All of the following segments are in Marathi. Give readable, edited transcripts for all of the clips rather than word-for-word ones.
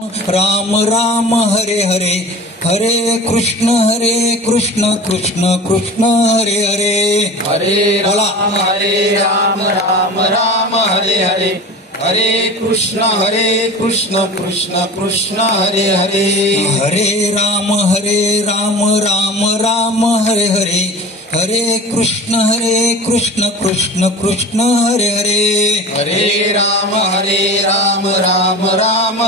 राम राम हरे हरे, हरे कृष्ण कृष्ण कृष्ण हरे हरे, हरे राम राम राम हरे हरे, हरे कृष्ण कृष्ण कृष्ण हरे हरे, हरे राम राम राम हरे हरे, हरे कृष्ण कृष्ण कृष्ण हरे हरे, हरे राम राम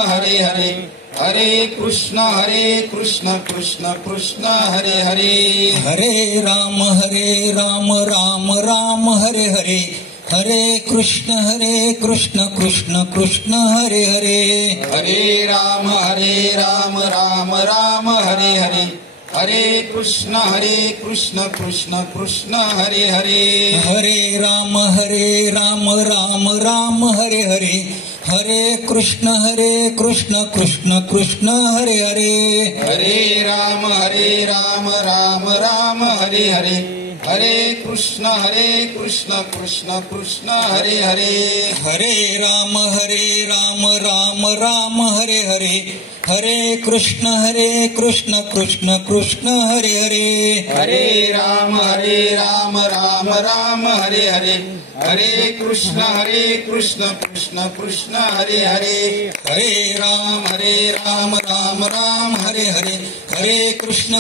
हरे हरे, हरे कृष्ण कृष्ण कृष्ण हरे हरे, हरे राम राम हरे हरे, हरे कृष्ण कृष्ण कृष्ण हरे हरे, हरे राम राम हरे हरे, हरे कृष्ण कृष्ण कृष्ण हरे हरे, हरे राम राम हरे हरे, हरे कृष्ण कृष्ण कृष्ण हरे हरे, हरे राम राम हरे हरे, हरे कृष्ण कृष्ण कृष्ण हरे हरे, हरे राम राम हरे हरे, हरे कृष्ण कृष्ण कृष्ण हरे हरे, हरे राम राम हरे हरे, हरे कृष्ण कृष्ण कृष्ण हरे हरे, हरे राम राम हरे हरे, हरे कृष्ण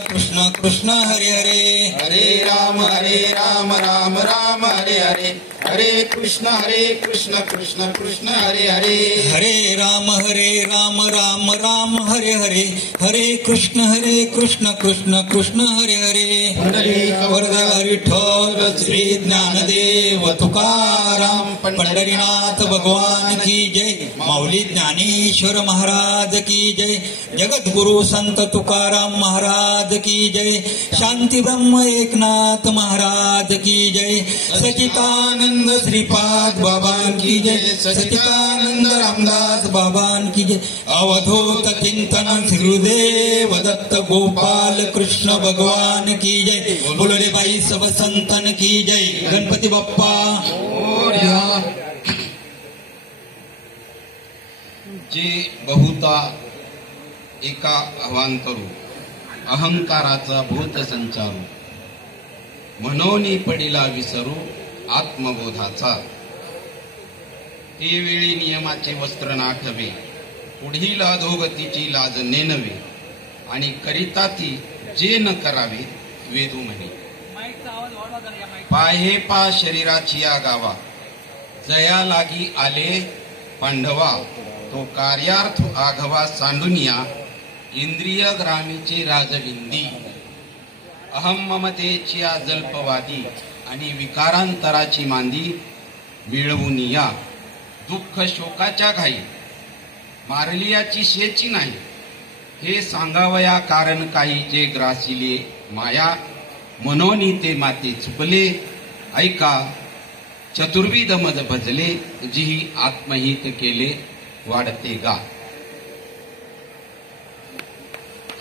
कृष्ण कृष्ण हरे हरे, हरे राम राम हरे हरे, हरे कृष्ण कृष्ण कृष्ण हरे हरे, हरे राम राम हरे हरे, हरे कृष्ण कृष्ण कृष्ण हरे हरे, पुंडलिक वरदा विठ्ठल श्री ज्ञानदेव तुकाराम पंढरीनाथ भगवान की जय, माऊली ज्ञानेश्वर महाराज की जय, जगद्गुरु संत तुकाराम महाराज की जय, शांती ब्रह्म एकनाथ महाराज की जय, सचितानंद श्रीपाद बाबा की जय, सचितानंद रामदास बाबा की जय, अवधूत चिंतन गुरुदेव दत्त गोपाल कृष्ण भगवान की जय, बोलोरे बाई सब संतन की जय, गणपती बाप्पा मोरया. जे बहुता एका अवांतरू अहंकाराचा भूत संचारू, मनोनी पडिला विसरू आत्मबोधाचा, ते वेळी नियमाचे वस्त्र नाठवे, पुढील अधोगतीची लाज नेनवे, आणि करिता ती जे न करावे वेदू म्हणे. पाहे पा शरीराची या गावा, जया लागी आले पांडवा, तो कार्यार्थ आघवा सांडुनिया, इंद्रिय ग्रामीचे राजविंदी, अहम ममतेची जल्पवादी, आणि विकारांतराची मांदी मिळवून या, दुःख शोकाच्या घाई मारलियाची शेची नाही, हे सांगावया कारण काही जे ग्रासिले माया, मनोनी ते माते चुकले, ऐका चतुर्विध मद भजले, जिही आत्महित केले वाढते गा.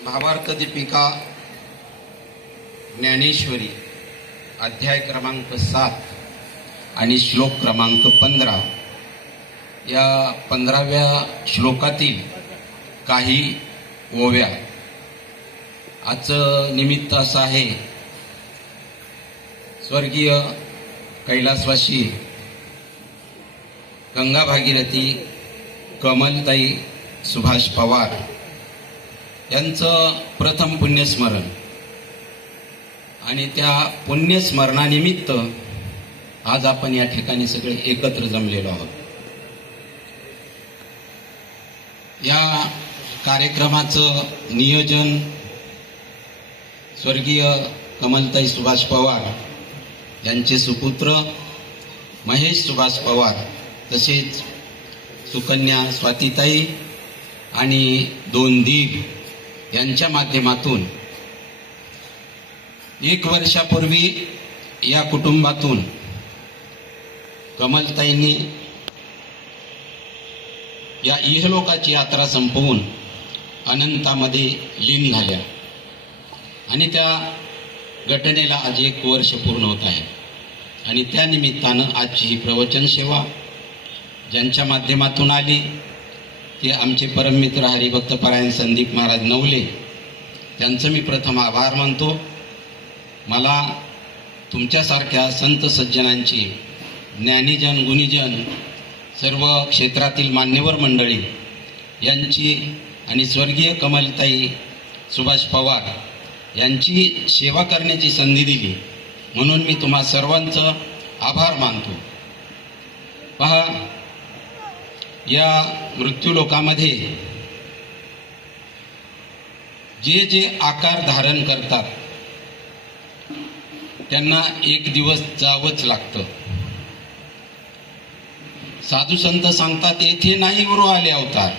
भावार्थ दीपिका ज्ञानेश्वरी अध्याय क्रमांक 7 आणि श्लोक क्रमांक 15, या 15व्या श्लोकातील काही ओव्या. आजचं निमित्त असं आहे, स्वर्गीय कैलासवासी गंगा भागीरथी कमलताई सुभाष पवार यांचं प्रथम पुण्यस्मरण, आणि त्या पुण्यस्मरणानिमित्त आज आपण या ठिकाणी सगळे एकत्र जमलेलो आहोत. या कार्यक्रमाचं नियोजन स्वर्गीय कमलताई सुभाष पवार यांचे सुपुत्र महेश सुभाष पवार, तसेच सुकन्या स्वातीताई आणि 2 दीप यांच्या माध्यमातून 1 वर्षापूर्वी या कुटुंबातून कमलताईंनी या इहलोकाची यात्रा संपवून अनंतामध्ये लीन झाल्या, आणि त्या घटनेला आज 1 वर्ष पूर्ण होत आहे. आणि त्या निमित्तानं आजची ही प्रवचन सेवा ज्यांच्या माध्यमातून आली की आमचे परममित्र हरिभक्त परायण संदीप महाराज नवले, त्यांचं मी प्रथम आभार मानतो. मला तुमच्यासारख्या संत सज्जनांची, ज्ञानीजन गुणीजन, सर्व क्षेत्रातील मान्यवर मंडळी यांची आणि स्वर्गीय कमलताई सुभाष पवार यांची सेवा करण्याची संधी दिली म्हणून मी तुम्हा सर्वांचं आभार मानतो. पहा, या मृत्यूलोकामध्ये जे जे आकार धारण करतात त्यांना एक दिवस जावंच लागतं. साधू संत सांगतात, येथे नाही गुरु आले अवतार.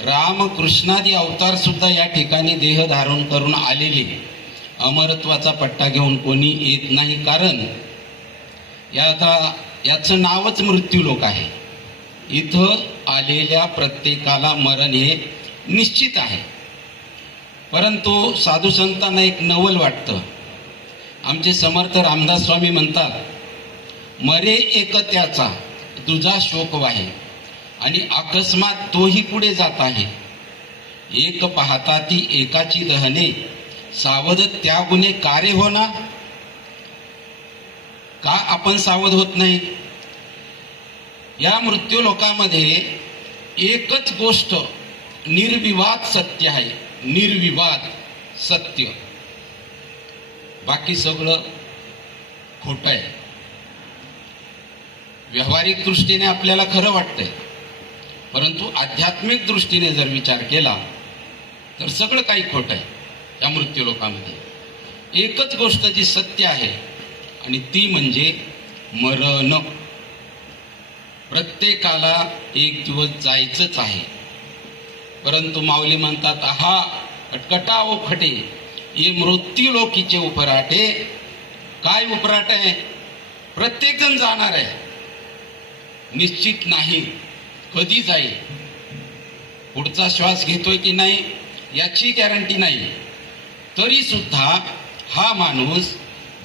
राम कृष्णादी अवतार सुद्धा या ठिकाणी देह धारण करून आलेले अमरत्वाचा पट्टा घेऊन कोणी येत नाही. कारण याचं नावच मृत्यूलोक आहे. इथं आलेल्या प्रत्येकाला मरण हे निश्चित आहे. परंतु साधू संतांना एक नवल वाटतं. आमचे समर्थ रामदास स्वामी म्हणतात, मरे एक त्याचा तुझा शोक वाहे, आणि अकस्मात तोही पुढे जात आहे. एक पाहता ती एकाची दहने, सावध त्या गुणे कार्य होना. का आपण सावध होत नाही? या मृत्यू लोकामध्ये एकच गोष्ट निर्विवाद सत्य आहे. निर्विवाद सत्य, बाकी सगळं खोटं आहे. व्यावहारिक दृष्टीने आपल्याला खरं वाटतंय, परंतु आध्यात्मिक दृष्टीने जर विचार केला तर सगळं काही खोटं आहे. या मृत्यू लोकांमध्ये एकच गोष्ट जी सत्य आहे आणि ती म्हणजे मरण. प्रत्येकाला एक दिवस जायचंच आहे. परंतु माऊली म्हणतात, आहा कटकटा ओखटे ये मृत्यू लोकीचे उपराटे. काय उपराट आहे? प्रत्येक जण जाणार आहे, निश्चित नाही कधी जाईल, पुढचा श्वास घेतोय की नाही याची गॅरंटी नाही. तरी सुद्धा हा माणूस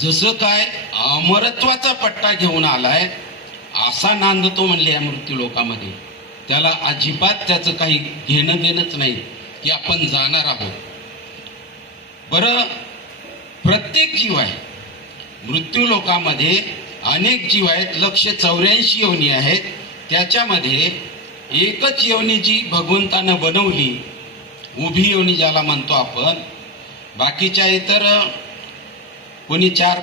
जसं काय अमरत्वाचा पट्टा घेऊन आलाय असा नांदतो म्हणले या मृत्यू लोकामध्ये. त्याला अजिबात त्याचं काही घेणं देणंच नाही की आपण जाणार आहोत. बरं, प्रत्येक जीव आहे मृत्यू लोकामध्ये. अनेक जीव आहेत, 184 योनी आहेत. त्याच्यामध्ये एकच योनी जी भगवंतानं बनवली, उभी योनी ज्याला म्हणतो आपण. बाकीच्या इतर कोणी 4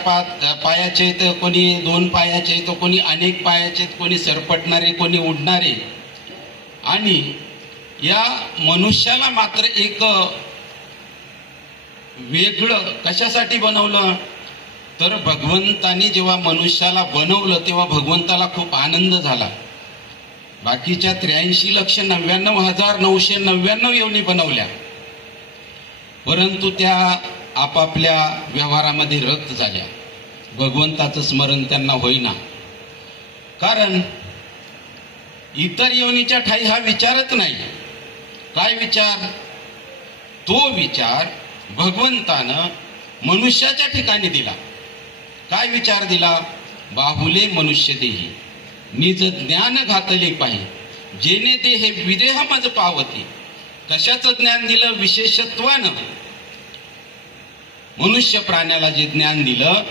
पायाचे तर कोणी 2 पायाचे, तर कोणी अनेक पायाचे, कोणी सरपटणारे, कोणी उडणारे. आणि या मनुष्याला मात्र एक वेगळं कशासाठी बनवलं? तर भगवंतानी जेव्हा मनुष्याला बनवलं तेव्हा भगवंताला खूप आनंद झाला. बाकीच्या 83,99,999 योनी बनवल्या, परंतु त्या आपापल्या व्यवहारामध्ये रक्त झाल्या. भगवंताचं स्मरण त्यांना होईना. कारण इतर योनीच्या ठाई हा विचारच नाही. काय विचार? तो विचार भगवंतानं मनुष्याच्या ठिकाणी दिला. काय विचार दिला? बाहुले मनुष्य देही निज ज्ञान घातले पाहि, जेणे ते हे विदेह मज पावते. कशाचं ज्ञान दिलं? विशेषत्वानं मनुष्य प्राण्याला जे ज्ञान दिलं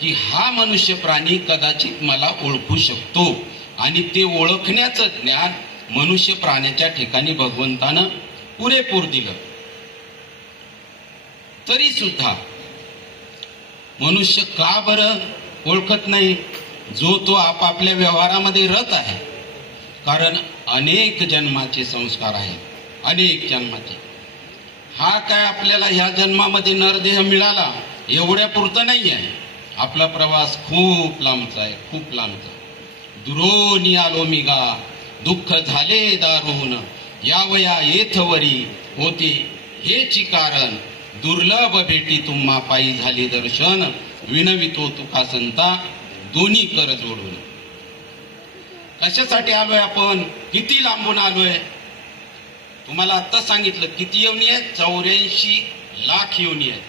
की हा मनुष्य प्राणी कदाचित मला ओळखू शकतो, आणि ते ओळखण्याचं ज्ञान मनुष्य प्राण्याच्या ठिकाणी भगवंतानं पुरेपूर दिलं. तरी सुद्धा मनुष्य का बरं ओळखत नाही? जो तो आपापल्या व्यवहारामध्ये रत आहे. कारण अनेक जन्माचे संस्कार आहेत, अनेक जन्माचे. हा काय आपल्याला ह्या जन्मामध्ये नरदेह मिळाला एवढ्या पुरतं नाही आहे. आपला प्रवास खूप लांबचा आहे, खूप लांबचा. दुरोनी आलो मिगा दुःख झाले दारुण, यावया येथवरी होते हेची कारण. दुर्लभ भेटी तुम्हा पायी झाले दर्शन, विनवितो तुका संता दोन्ही कर जोडून. कशासाठी आलोय आपण? किती लांबून आलोय? तुम्हाला आता सांगितलं किती योनी आहेत? 84 लाख योनी आहेत.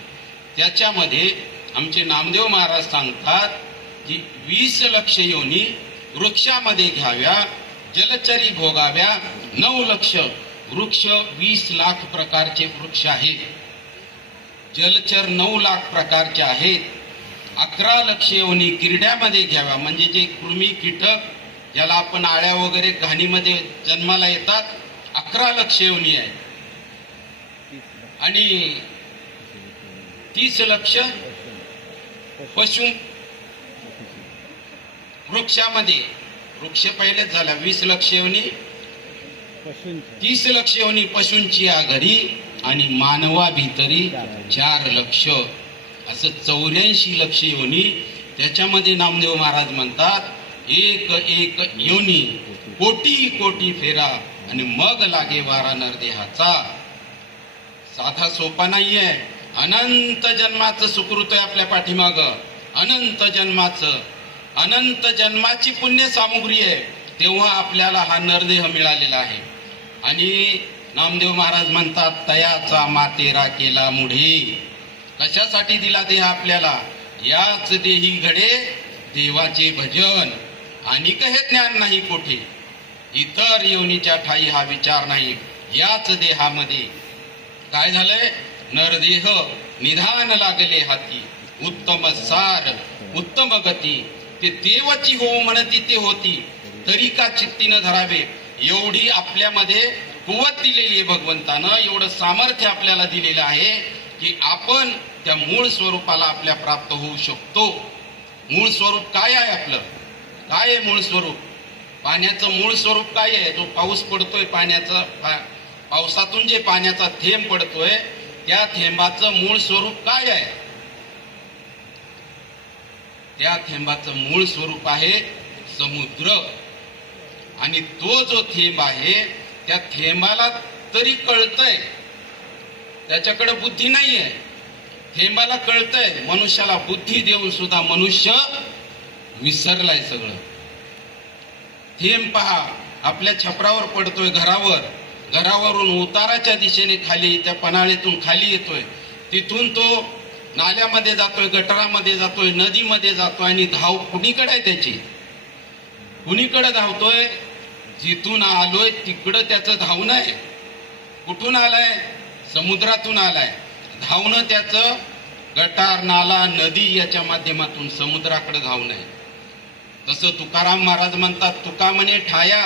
त्याच्यामध्ये आमचे नामदेव महाराज सांगतात की 20 लक्ष योनी वृक्षामध्ये घ्याव्या, जलचरी भोगाव्या, 9 लक्ष वृक्ष, 20 लाख प्रकारचे वृक्ष आहेत. जलचर 9 लाख प्रकारचे आहेत. 11 लक्ष योनी किरड्यामध्ये घ्याव्या, म्हणजे जे कृमी कीटक ज्याला आपण आळ्या वगैरे घाणीमध्ये जन्माला येतात, 11 लक्ष योनी आहे. आणि 30 लक्ष पशु वृक्षामध्ये, वृक्ष पहिलेच झाला. 20 लक्ष योनी, 30 लक्ष योनी पशूंची आघाडी आणि मानवा भितरी 4 लक्ष, असं 84 लक्ष योनी. त्याच्यामध्ये नामदेव महाराज म्हणतात एक एक योनी कोटी कोटी फेरा आणि मग लागे वारा नरदेहाचा. साधा सोपा नाहीये. अनंत जन्माचं सुकृत आहे आपल्या पाठीमाग, अनंत जन्माचं, अनंत जन्माची पुण्य सामुग्री आहे. तेव्हा आपल्याला हा नरदेह मिळालेला आहे. आणि नामदेव महाराज म्हणतात तयाचा मातेरा केला मुढे. कशासाठी दिला देह आपल्याला? याच देही घडे देवाचे भजन. आणि हे ज्ञान नाही कोठे, इतर योनीच्या ठाई हा विचार नाही. याच देहामध्ये काय झालंय? नरदेह निधान लागले हाती, उत्तम सार उत्तम गती. ते देवाची हो म्हणती ते होती, तरी का चित्तीनं धरावे. एवढी आपल्यामध्ये कुवत दिलेली आहे भगवंतानं, एवढं सामर्थ्य आपल्याला दिलेलं आहे की आपण त्या मूळ स्वरूपाला आपल्या प्राप्त होऊ शकतो. मूळ स्वरूप काय आहे आपलं? काय आहे मूळ स्वरूप? पाण्याचं मूळ स्वरूप काय आहे? जो पाऊस पडतोय, पावसातून जे पाण्याचा थेंब पडतोय, त्या थेंबाचं मूळ स्वरूप काय आहे? त्या थेंबाचं मूळ स्वरूप आहे समुद्र. आणि तो जो थेंब आहे, त्या थेंबाला तरी कळतंय, त्याच्याकडे बुद्धी नाहीये. थेंबाला कळतंय, मनुष्याला बुद्धी देऊन सुद्धा मनुष्य विसरलाय सगळं. थेंब पहा, आपल्या छपरावर पडतोय, घरावरून उताराच्या दिशेने खाली, त्या पन्हाळीतून खाली येतोय, तिथून तो नाल्यामध्ये जातोय, गटारामध्ये जातोय, नदीमध्ये जातोय. आणि धाव कुणीकडे आहे त्याची? कुणीकडे धावतोय? जिथून आलोय तिकडं त्याचं धावणं आहे. कुठून आलाय? समुद्रातून आलाय. धावणं त्याचं गटार, नाला, नदी याच्या माध्यमातून समुद्राकडे धावणं आहे. तसं तुकाराम महाराज म्हणतात, तुका म्हणे ठाया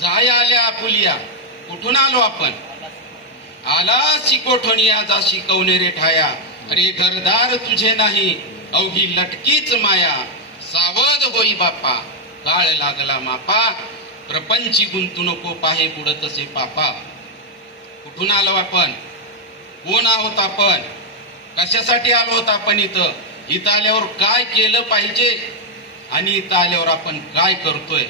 जाय आल्या आपुलिया. कुठून आलो आपण? आला शिकोठोनिया जा शिकवणे रे ठाया. अरे घरदार तुझे नाही, अवघी लटकीच माया. सावध होई बापा, काळ लागला मापा. प्रपंची गुंतू नको, पाहे पुढं तसे पापा. कुठून आलो आपण? कोण आहोत आपण? कशासाठी आलो होत आपण इथं? इथं आल्यावर काय केलं पाहिजे आणि इथं आल्यावर आपण काय करतोय?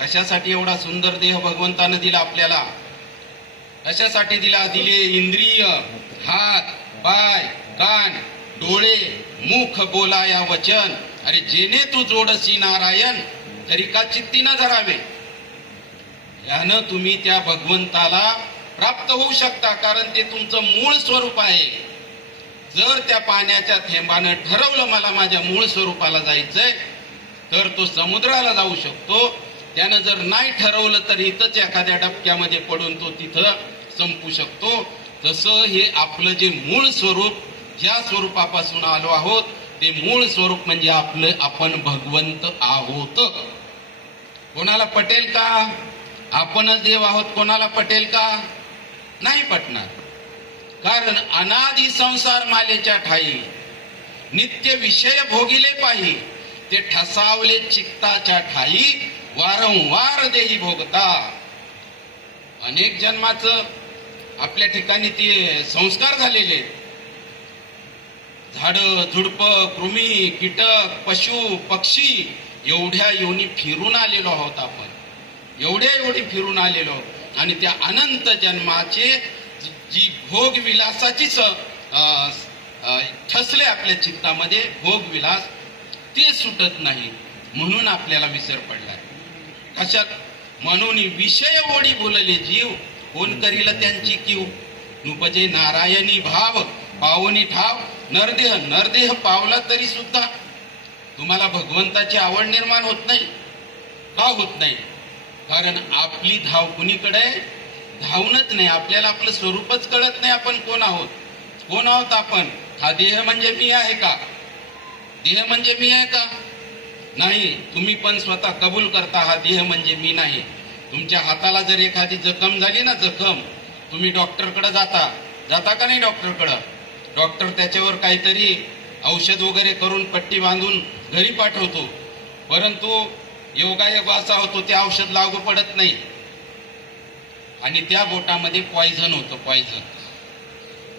कशासाठी एवढा सुंदर देह भगवंतानं दिला आपल्याला? कशासाठी दिला? दिले इंद्रिय, हात, पाय, कान, डोळे, मुख, बोलाया वचन. अरे जेने तू जोडसी नारायण, तरी का चित्तीनं धरावे. यानं तुम्ही त्या भगवंताला प्राप्त होऊ शकता, कारण ते तुमचं मूळ स्वरूप आहे. जर त्या पाण्याच्या थेंबानं ठरवलं मला माझ्या मूळ स्वरूपाला जायचंय, तर तो समुद्राला जाऊ शकतो. त्यानं जर नाही ठरवलं तर इथंच एखाद्या डबक्यामध्ये पडून तो तिथं संपू शकतो. तसं हे आपलं जे मूळ स्वरूप, ज्या स्वरूपापासून आलो आहोत, ते मूळ स्वरूप म्हणजे आपलं, आपण भगवंत आहोत. कोणाला पटेल का? आपणच देव आहोत. कोणाला पटेल का? नाही पटणार. कारण अनादि संसार मालेच्या ठाई नित्य विषय भोगिले पाही. ते ठसावले चित्ताच्या ठाई वारंवार देही भोगता. अनेक जन्माचं आपल्या ठिकाणी ते संस्कार झालेले. झाड, झुडप, कृमी, कीटक, पशु, पक्षी एवढ्या योनी फिरून आलेलो आहोत आपण. एवढी फिरून आलेलो. आणि त्या अनंत जन्माचे जी भोग विलासाची ठसले आपल्या चित्तामध्ये, भोग विलास ते सुटत नाही. म्हणून आपल्याला विसर पडलाय. कशात? म्हणून विषय ओढी बोलले जीव, कोण करील त्यांची कीव. नुपजे नारायणी भाव, पावनी ठाव नरदेह. नरदेह पावला तरी सुद्धा तुम्हाला भगवंताची आवड निर्माण होत नाही. का होत नाही? कारण आपली धाव कुणीकडे धावणच नाही. आपल्याला आपलं स्वरूपच कळत नाही. आपण कोण आहोत आपण? हा देह म्हणजे मी आहे का? देह म्हणजे मी आहे का? नाही. तुम्ही पण स्वतः कबूल करता हा देह म्हणजे मी नाही. तुमच्या हाताला जर एखादी जखम झाली ना, तुम्ही डॉक्टरकडे जाता का नाही? डॉक्टर त्याच्यावर काहीतरी औषध वगैरे करून पट्टी बांधून घरी पाठवतो. परंतु योगायोग असा होतो ते औषध लागू पडत नाही आणि त्या बोटामध्ये पॉइझन होतं.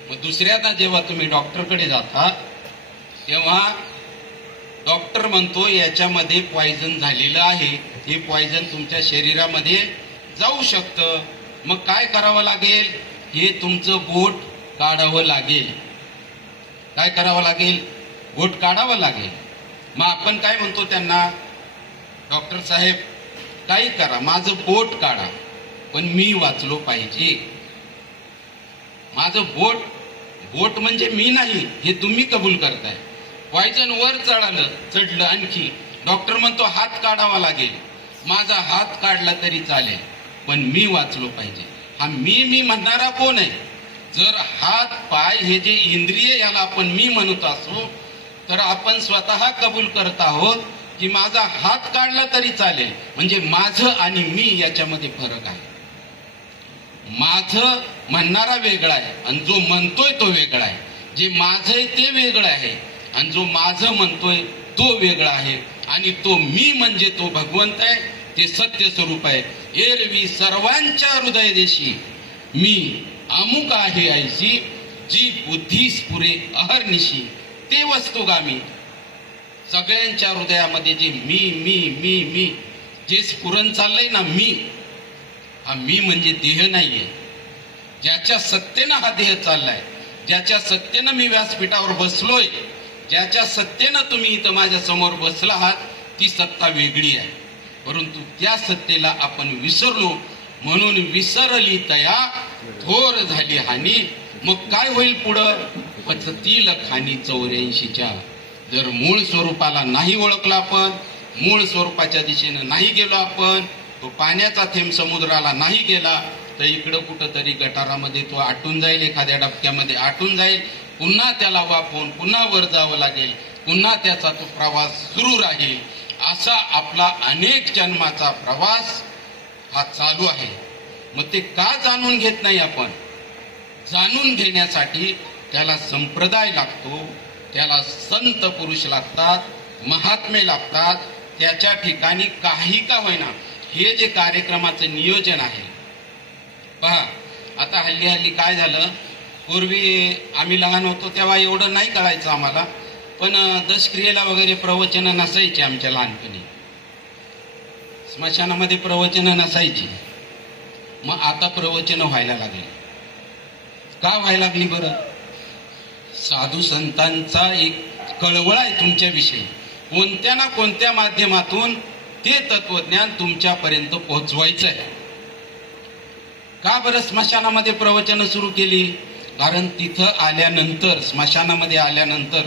मग दुसऱ्यांदा जेव्हा तुम्ही डॉक्टरकडे जाता तेव्हा डॉक्टर म्हणतो याच्यामध्ये पॉइझन झालेलं आहे, हे पॉइझन तुमच्या शरीरामध्ये जाऊ शकतं. मग काय करावं लागेल? हे तुमचं बोट काढावं लागेल. काय करावं लागेल? बोट काढावं लागेल. मग आपण काय म्हणतो त्यांना? डॉक्टर साहेब काही करा, माझं बोट काढा, पण मी वाचलो पाहिजे. माझं बोट म्हणजे मी नाही हे तुम्ही कबूल करताय. पॉइझन वर चढलं आणखी. डॉक्टर म्हणतो हात काढावा लागेल. माझा हात काढला तरी चालेल, पण मी वाचलो पाहिजे. हा मी म्हणणारा कोण आहे? जर हात पाय हे जे इंद्रिय याला आपण मी म्हणत असो तर आपण स्वतः कबूल करत आहोत की माझा हात काढला तरी चालेल. म्हणजे माझं आणि मी याच्यामध्ये फरक आहे. माझं म्हणणारा वेगळा आहे आणि जो म्हणतोय तो वेगळा आहे. जे माझं आहे ते वेगळं आहे आणि जो माझं म्हणतोय तो वेगळा आहे. आणि तो मी म्हणजे तो भगवंत आहे, ते सत्य स्वरूप आहे. एरवी सर्वांच्या हृदयदेशी मी अमुक आहे ऐशी, जी बुद्धी स्फुरे अहर्निशी ते वस्तुगामी. सगळ्यांच्या हृदयामध्ये जे मी मी मी मी जे स्फुरण चाललंय ना, हा मी म्हणजे देह नाहीये. ज्याच्या सत्तेनं हा देह चाललाय, ज्याच्या सत्तेनं मी व्यासपीठावर बसलोय, ज्याच्या सत्तेनं तुम्ही इथं माझ्या समोर बसला आहात, ती सत्ता वेगळी आहे. परंतु त्या सत्तेला आपण विसरलो, म्हणून विसरली तया थोर झाली हानी. मग काय होईल पुढं? पचतील खानी 84च्या. जर मूळ स्वरूपाला नाही ओळखला आपण, मूळ स्वरूपाच्या दिशेनं नाही गेलो आपण, तो पाण्याचा थेंब समुद्राला नाही गेला तर इकडं कुठंतरी गटारामध्ये तो आटून जाईल, एखाद्या डबक्यामध्ये आटून जाईल. पुन्हा त्याला वापरून पुन्हा वर जावं लागेल, पुन्हा त्याचा तो प्रवास सुरू राहील. असा आपला अनेक जन्माचा प्रवास हा चालू आहे. मग ते का जाणून घेत नाही आपण? जाणून घेण्यासाठी त्याला संप्रदाय लागतो, त्याला संत पुरुष लागतात, महात्मे लागतात. त्याच्या ठिकाणी काही का होईना हे जे कार्यक्रमाचं नियोजन आहे पहा. आता हल्ली काय झालं, पूर्वी आम्ही लहान होतो तेव्हा एवढं नाही कळायचं आम्हाला, पण दशक्रियेला वगैरे प्रवचनं नसायची आमच्या लहानपणी. स्मशानामध्ये प्रवचनं नसायची. मग आता प्रवचनं व्हायला लागली. का व्हायला लागली बरं? साधू संतांचा एक कळवळ आहे तुमच्याविषयी. कोणत्या ना कोणत्या माध्यमातून ते तत्वज्ञान तुमच्यापर्यंत पोहोचवायचं आहे. का बरं स्मशानामध्ये प्रवचनं सुरू केली? कारण तिथं आल्यानंतर, स्मशानामध्ये आल्यानंतर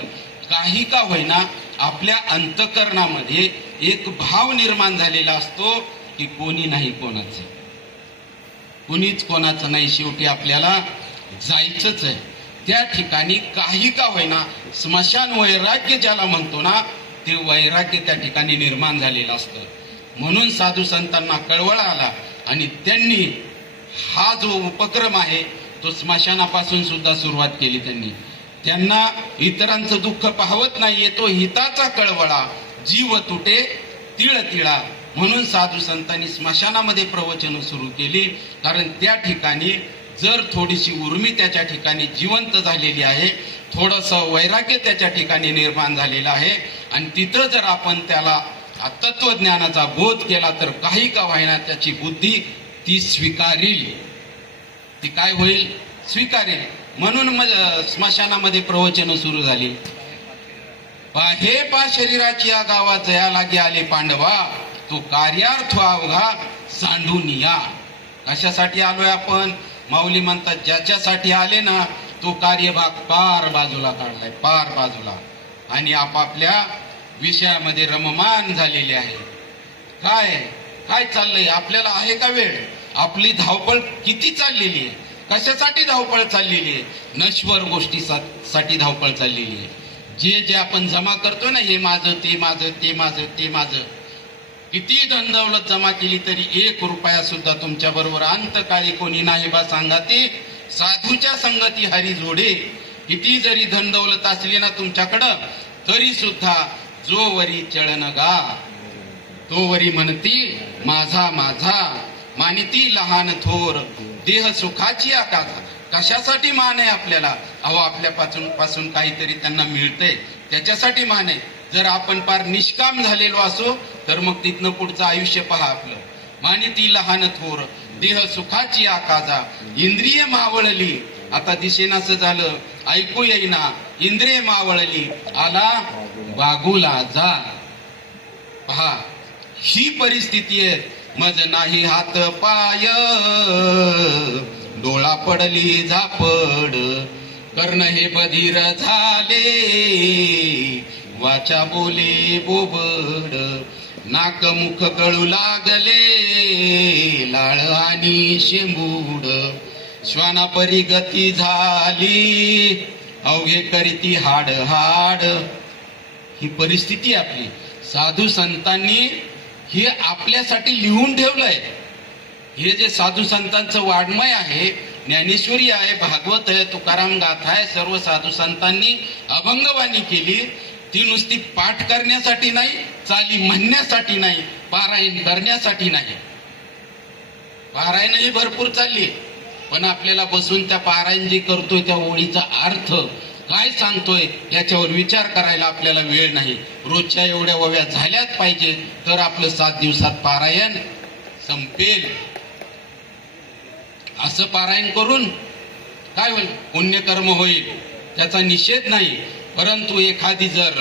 काही का होईना आपल्या अंतःकरणामध्ये एक भाव निर्माण झालेला असतो की कोणी नाही कोणाचं, कुणीच कोणाचं नाही, शेवटी आपल्याला जायचंच आहे. त्या ठिकाणी काही का होईना स्मशान वैराग्य ज्याला म्हणतो ना, ते वैराग्य त्या ठिकाणी निर्माण झालेलं असतं. म्हणून साधू संतांना कळवळा आला आणि त्यांनी हा जो उपक्रम आहे तो स्मशानापासून सुद्धा सुरुवात केली. त्यांना इतरांचं दुःख पाहवत नाहीये, तो हिताचा कळवळा. जीव तुटे तिळ तिळा. म्हणून साधू संतांनी स्मशानामध्ये प्रवचन सुरू केली. कारण त्या ठिकाणी जर थोडीशी उर्मी त्याच्या ठिकाणी जिवंत झालेली आहे, थोडंसं वैराग्य त्याच्या ठिकाणी निर्माण झालेलं आहे आणि तिथं जर आपण त्याला तत्वज्ञानाचा बोध केला तर काही का होईना त्याची बुद्धी ती स्वीकारेल. ती काय होईल? स्वीकारेल. म्हणून मग स्मशानामध्ये प्रवचन सुरू झाली. हे पा शरीराची या गावात जया लागे आले पांडवा, तो कार्यार्थ अवघा सांडून या. कशासाठी आलोय आपण? माऊली म्हणतात ज्याच्यासाठी आले ना तो कार्यभाग पार बाजूला काढलाय, पार बाजूला, आणि आपापल्या विषयामध्ये रममान झालेले आहे. काय? काय चाललंय, आपल्याला आहे का वेळ? आपली धावपळ किती चाललेली आहे, कशासाठी धावपळ चाललेली आहे? नश्वर गोष्टीसाठी धावपळ चाललेली आहे. जे आपण जमा करतो ना, हे माझं, ते माझं, ते माझं, ते माझं, किती धनदौलत जमा केली तरी 1 रुपया सुद्धा तुमच्या बरोबर अंतकाळी कोणी नाही बा सांगा ते. साधूच्या संगती हरी जोडे. किती जरी धनदौलत असली ना तुमच्याकडं, तरी सुद्धा जो वरी चळण गा, तो वरी म्हणती माझा माझा, मानिती लहान थोर, देह सुखाची आकाशा. कशासाठी मान आहे आपल्याला? अहो, आपल्यापासून काहीतरी त्यांना मिळतंय त्याच्यासाठी मान आहे. जर आपण फार निष्काम झालेलो असो तर मग तिथनं पुढचं आयुष्य पहा आपलं. मानिती लहान थोर, देह सुखाची आकाजा, इंद्रिय मावळली. आता दिसेनासं झालं, ऐकू येईना, इंद्रिय मावळली, आला वागूला जा. पहा, ही परिस्थिती आहे. मज नाही हात पाय, डोळा पडली झापड, कर्ण हे बधीर झाले, वाचा बोले बोबड, नाक मुख कळू लागले, लाळ आणि शेंबूड, श्वानापरी गती झाली, अवघे करीती हाड हाड. ही परिस्थिती आपली. साधू संतांनी हे आपल्यासाठी लिहून ठेवलंय. हे जे साधू संतांचं वाङ्मय आहे, ज्ञानेश्वरी आहे, भागवत आहे, तुकाराम गाथा आहे, सर्व साधू संतांनी अभंगवाणी केली. ती नुसती पाठ करण्यासाठी नाही, चाली म्हणण्यासाठी नाही, पारायण करण्यासाठी नाही. पारायणही भरपूर चालली, पण आपल्याला बसून त्या पारायण जे करतोय त्या ओळीचा अर्थ काय सांगतोय याच्यावर विचार करायला आपल्याला वेळ नाही. रोजच्या एवढ्या ओव्या झाल्याच पाहिजे तर आपलं 7 दिवसात पारायण संपेल. असं पारायण करून काय होईल? पुण्यकर्म होईल, त्याचा निषेध नाही. परंतु एखादी जर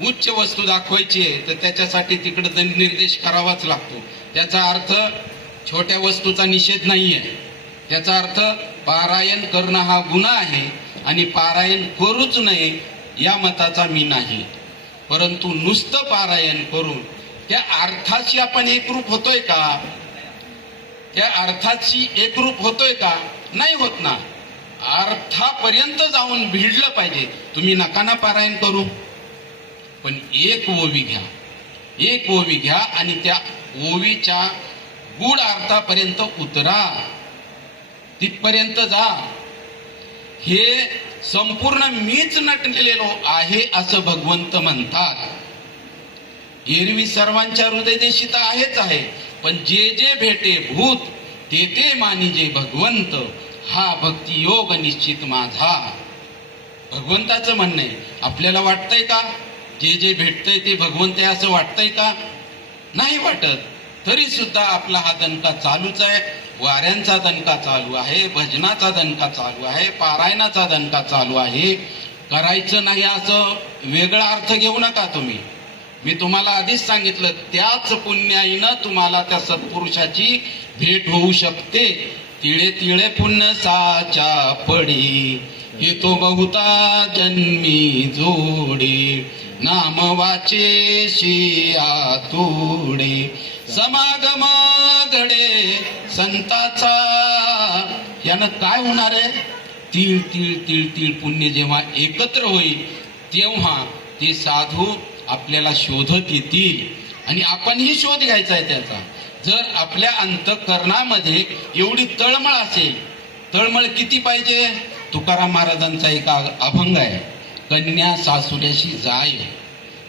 उच्च वस्तू दाखवायची आहे तर त्याच्यासाठी तिकडे दंडनिर्देश करावाच लागतो. त्याचा अर्थ छोट्या वस्तूचा निषेध नाहीये. त्याचा अर्थ पारायण करणं हा गुन्हा आहे आणि पारायण करूच नये या मताचा मी नाही. परंतु नुसतं पारायण करून त्या अर्थाशी आपण एकरूप होतोय का? त्या अर्थाशी एकरूप होतोय का? नाही होत ना. अर्थापर्यंत जाऊन भिडलं पाहिजे. तुम्ही नका ना पारायण करू, पण एक ओवी घ्या, एक ओवी घ्या आणि त्या ओवीच्या गूढ अर्थापर्यंत उतरा, तिथपर्यंत जा. हे संपूर्ण मीच नटलेलो आहे असं भगवंत म्हणतात. एरवी सर्वांच्या हृदयदेशी तर आहेच आहे, पण जे जे भेटे भूत ते ते मानिजे भगवंत, हा भक्ती योग निश्चित माझा. भगवंताचं म्हणणं आहे. आपल्याला वाटतंय का जे जे भेटतंय ते भगवंत आहे असं वाटतंय का? नाही वाटत. तरी सुद्धा आपला हा दणका चालूच आहे. वाऱ्यांचा दणका चालू आहे, भजनाचा दणका चालू आहे, पारायणाचा दणका चालू आहे. करायचं नाही असं वेगळा अर्थ घेऊ नका तुम्ही. मी तुम्हाला आधीच सांगितलं, त्याच पुण्याईनं तुम्हाला त्या सत्पुरुषाची भेट होऊ शकते. तिळे तिळे पुण्य साचा पडी, हे तो बहुता जन्मी जोडे, नाम वाचे शिया तोडे, समागम घडे संताचा. यानं काय होणार आहे? तीळ तीळ तीळ तीळ पुण्य जेव्हा एकत्र होईल तेव्हा ते साधू आपल्याला शोधत येतील आणि आपणही शोध घ्यायचा आहे त्याचा. जर आपल्या अंतःकरणामध्ये एवढी तळमळ असेल, तळमळ किती पाहिजे? तुकाराम महाराजांचा एक अभंग आहे, कन्या सासुऱ्याशी जाय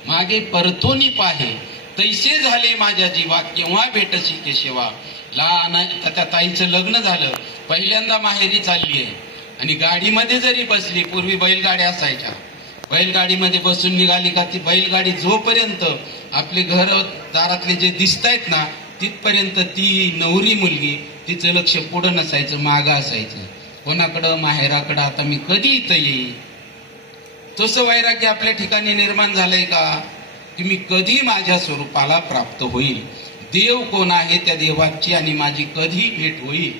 मागे परतोनी पाहे, तैसे झाले माझ्या जीवा केव्हा भेटशी केशवा. लहान त्या ताईचं लग्न झालं, पहिल्यांदा माहेरी चालली आहे आणि गाडीमध्ये जरी बसली, पूर्वी बैलगाड्या असायच्या, बैलगाडीमध्ये बसून निघाली का ती बैलगाडी जोपर्यंत आपले घर दारातले जे दिसतायत ना तिथपर्यंत ती नवरी मुलगी तिचं लक्ष पुढं नसायचं, मागं असायचं. कोणाकडं? माहेराकडं. आता मी कधी इथं येईल? तसं वैराग्य आपल्या ठिकाणी निर्माण झालंय का की मी कधी माझ्या स्वरूपाला प्राप्त होईल? देव कोण आहे त्या देवाची आणि माझी कधी भेट होईल?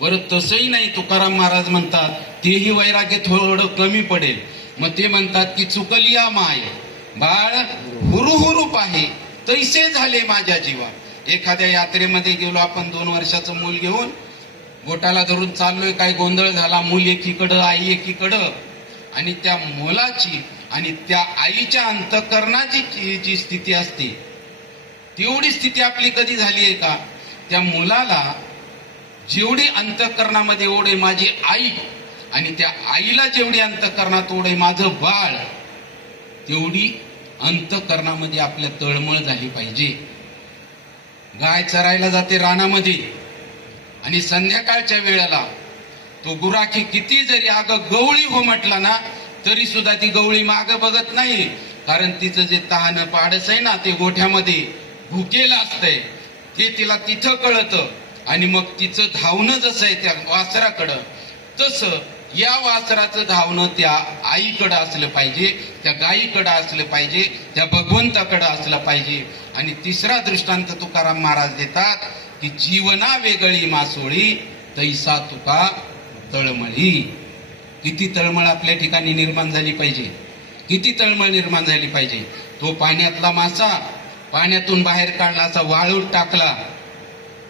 बरं तसंही नाही. तुकाराम महाराज म्हणतात तेही वैराग्य थोडं कमी पडेल. मग ते म्हणतात की चुकलिया माय बाळ हुरुहुरू पाहे, तैसे झाले माझ्या जीवा. एखाद्या यात्रेमध्ये गेलो आपण 2 वर्षाचं मूल घेऊन, बोटाला धरून चाललोय, काही गोंधळ झाला, मूल एकीकडं आई एकीकडं, आणि त्या मुलाची आणि त्या आईच्या अंतःकरणाची जी स्थिती असते तेवढी स्थिती आपली कधी झाली आहे का? त्या मुलाला जेवढी अंतःकरणामध्ये ओढ आहे माझी आई, आणि त्या आईला जेवढी अंतःकरणात ओढ आहे माझं बाळ, तेवढी अंतःकरणामध्ये आपल्या तळमळ झाली पाहिजे. गाय चरायला जाते रानामध्ये, आणि संध्याकाळच्या वेळेला तो गुराखी किती जरी अगं गवळी हो म्हटला ना, तरी सुद्धा ती गवळी माग बघत नाही. कारण तिचं जे तहानं पाडस आहे ना, ते गोठ्यामध्ये भुकेलं असतंय, ते तिला तिथं कळतं. आणि मग तिचं धावणं जसं आहे त्या वासराकडं, तसं या वासराचं धावणं त्या आईकडं असलं पाहिजे, त्या गायीकडं असलं पाहिजे, त्या भगवंताकडं असलं पाहिजे. आणि तिसरा दृष्टांत तुकाराम महाराज देतात की जीवना वेगळी मासोळी तैसा तुका तळमळी. किती तळमळ आपल्या ठिकाणी निर्माण झाली पाहिजे, किती तळमळ निर्माण झाली पाहिजे. तो पाण्यातला मासा पाण्यातून बाहेर काढला, असा वाळूत टाकला,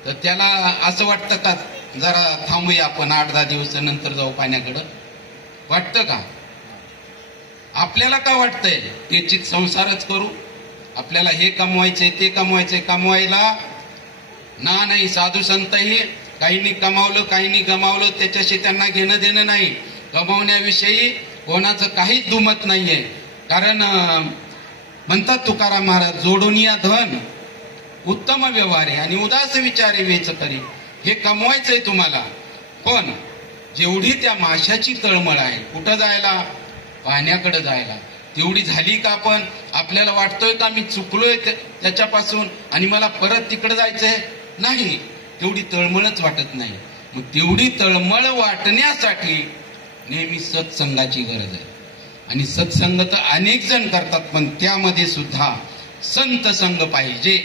तर त्याला असं वाटतं का जरा थांबूया आपण 8-10 दिवस नंतर जाऊ पाण्याकडं? वाटतं का? आपल्याला का वाटतंय? त्याची संसारच करू, आपल्याला हे कमवायचंय ते कमवायचंय. कमवायला ना नाही, साधू संतही काहींनी कमावलं काहींनी गमावलं, त्याच्याशी त्यांना घेणं देणं नाही. कमवण्याविषयी कोणाचं काहीच दुमत नाहीये. कारण म्हणतात तुकाराम महाराज, जोडून या धन उत्तम व्यवहार आहे आणि उदास विचारे वेच करी. हे कमवायचंय तुम्हाला, पण जेवढी त्या माशाची तळमळ आहे कुठं जायला? पाण्याकडे जायला, तेवढी झाली का? आपण आपल्याला वाटतोय का मी चुकलोय त्याच्यापासून आणि मला परत तिकडे जायचंय? नाही, तेवढी तळमळच वाटत नाही. मग तेवढी तळमळ वाटण्यासाठी नेहमी सत्संगाची गरज आहे. आणि सत्संग तर अनेक जण करतात, पण त्यामध्ये सुद्धा संत संग पाहिजे.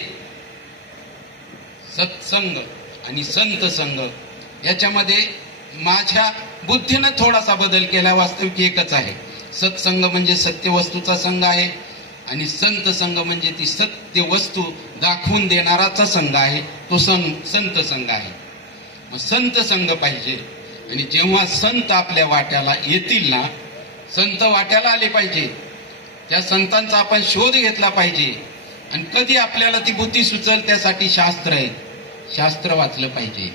सत्संग आणि संत संग याच्यामध्ये माझ्या बुद्धीनं थोडासा बदल केला. वास्तविक एकच आहे. सत्संग म्हणजे सत्य वस्तूचा संघ आहे, आणि संत संघ म्हणजे ती सत्य वस्तू दाखवून देणाराचा संघ आहे, तो संत संघ आहे. मग संत संघ पाहिजे. आणि जेव्हा संत आपल्या वाट्याला येतील ना, संत वाट्याला आले पाहिजे, त्या संतांचा आपण शोध घेतला पाहिजे. आणि कधी आपल्याला ती बुद्धी सुचल त्यासाठी शास्त्र आहे, शास्त्र वाचलं पाहिजे.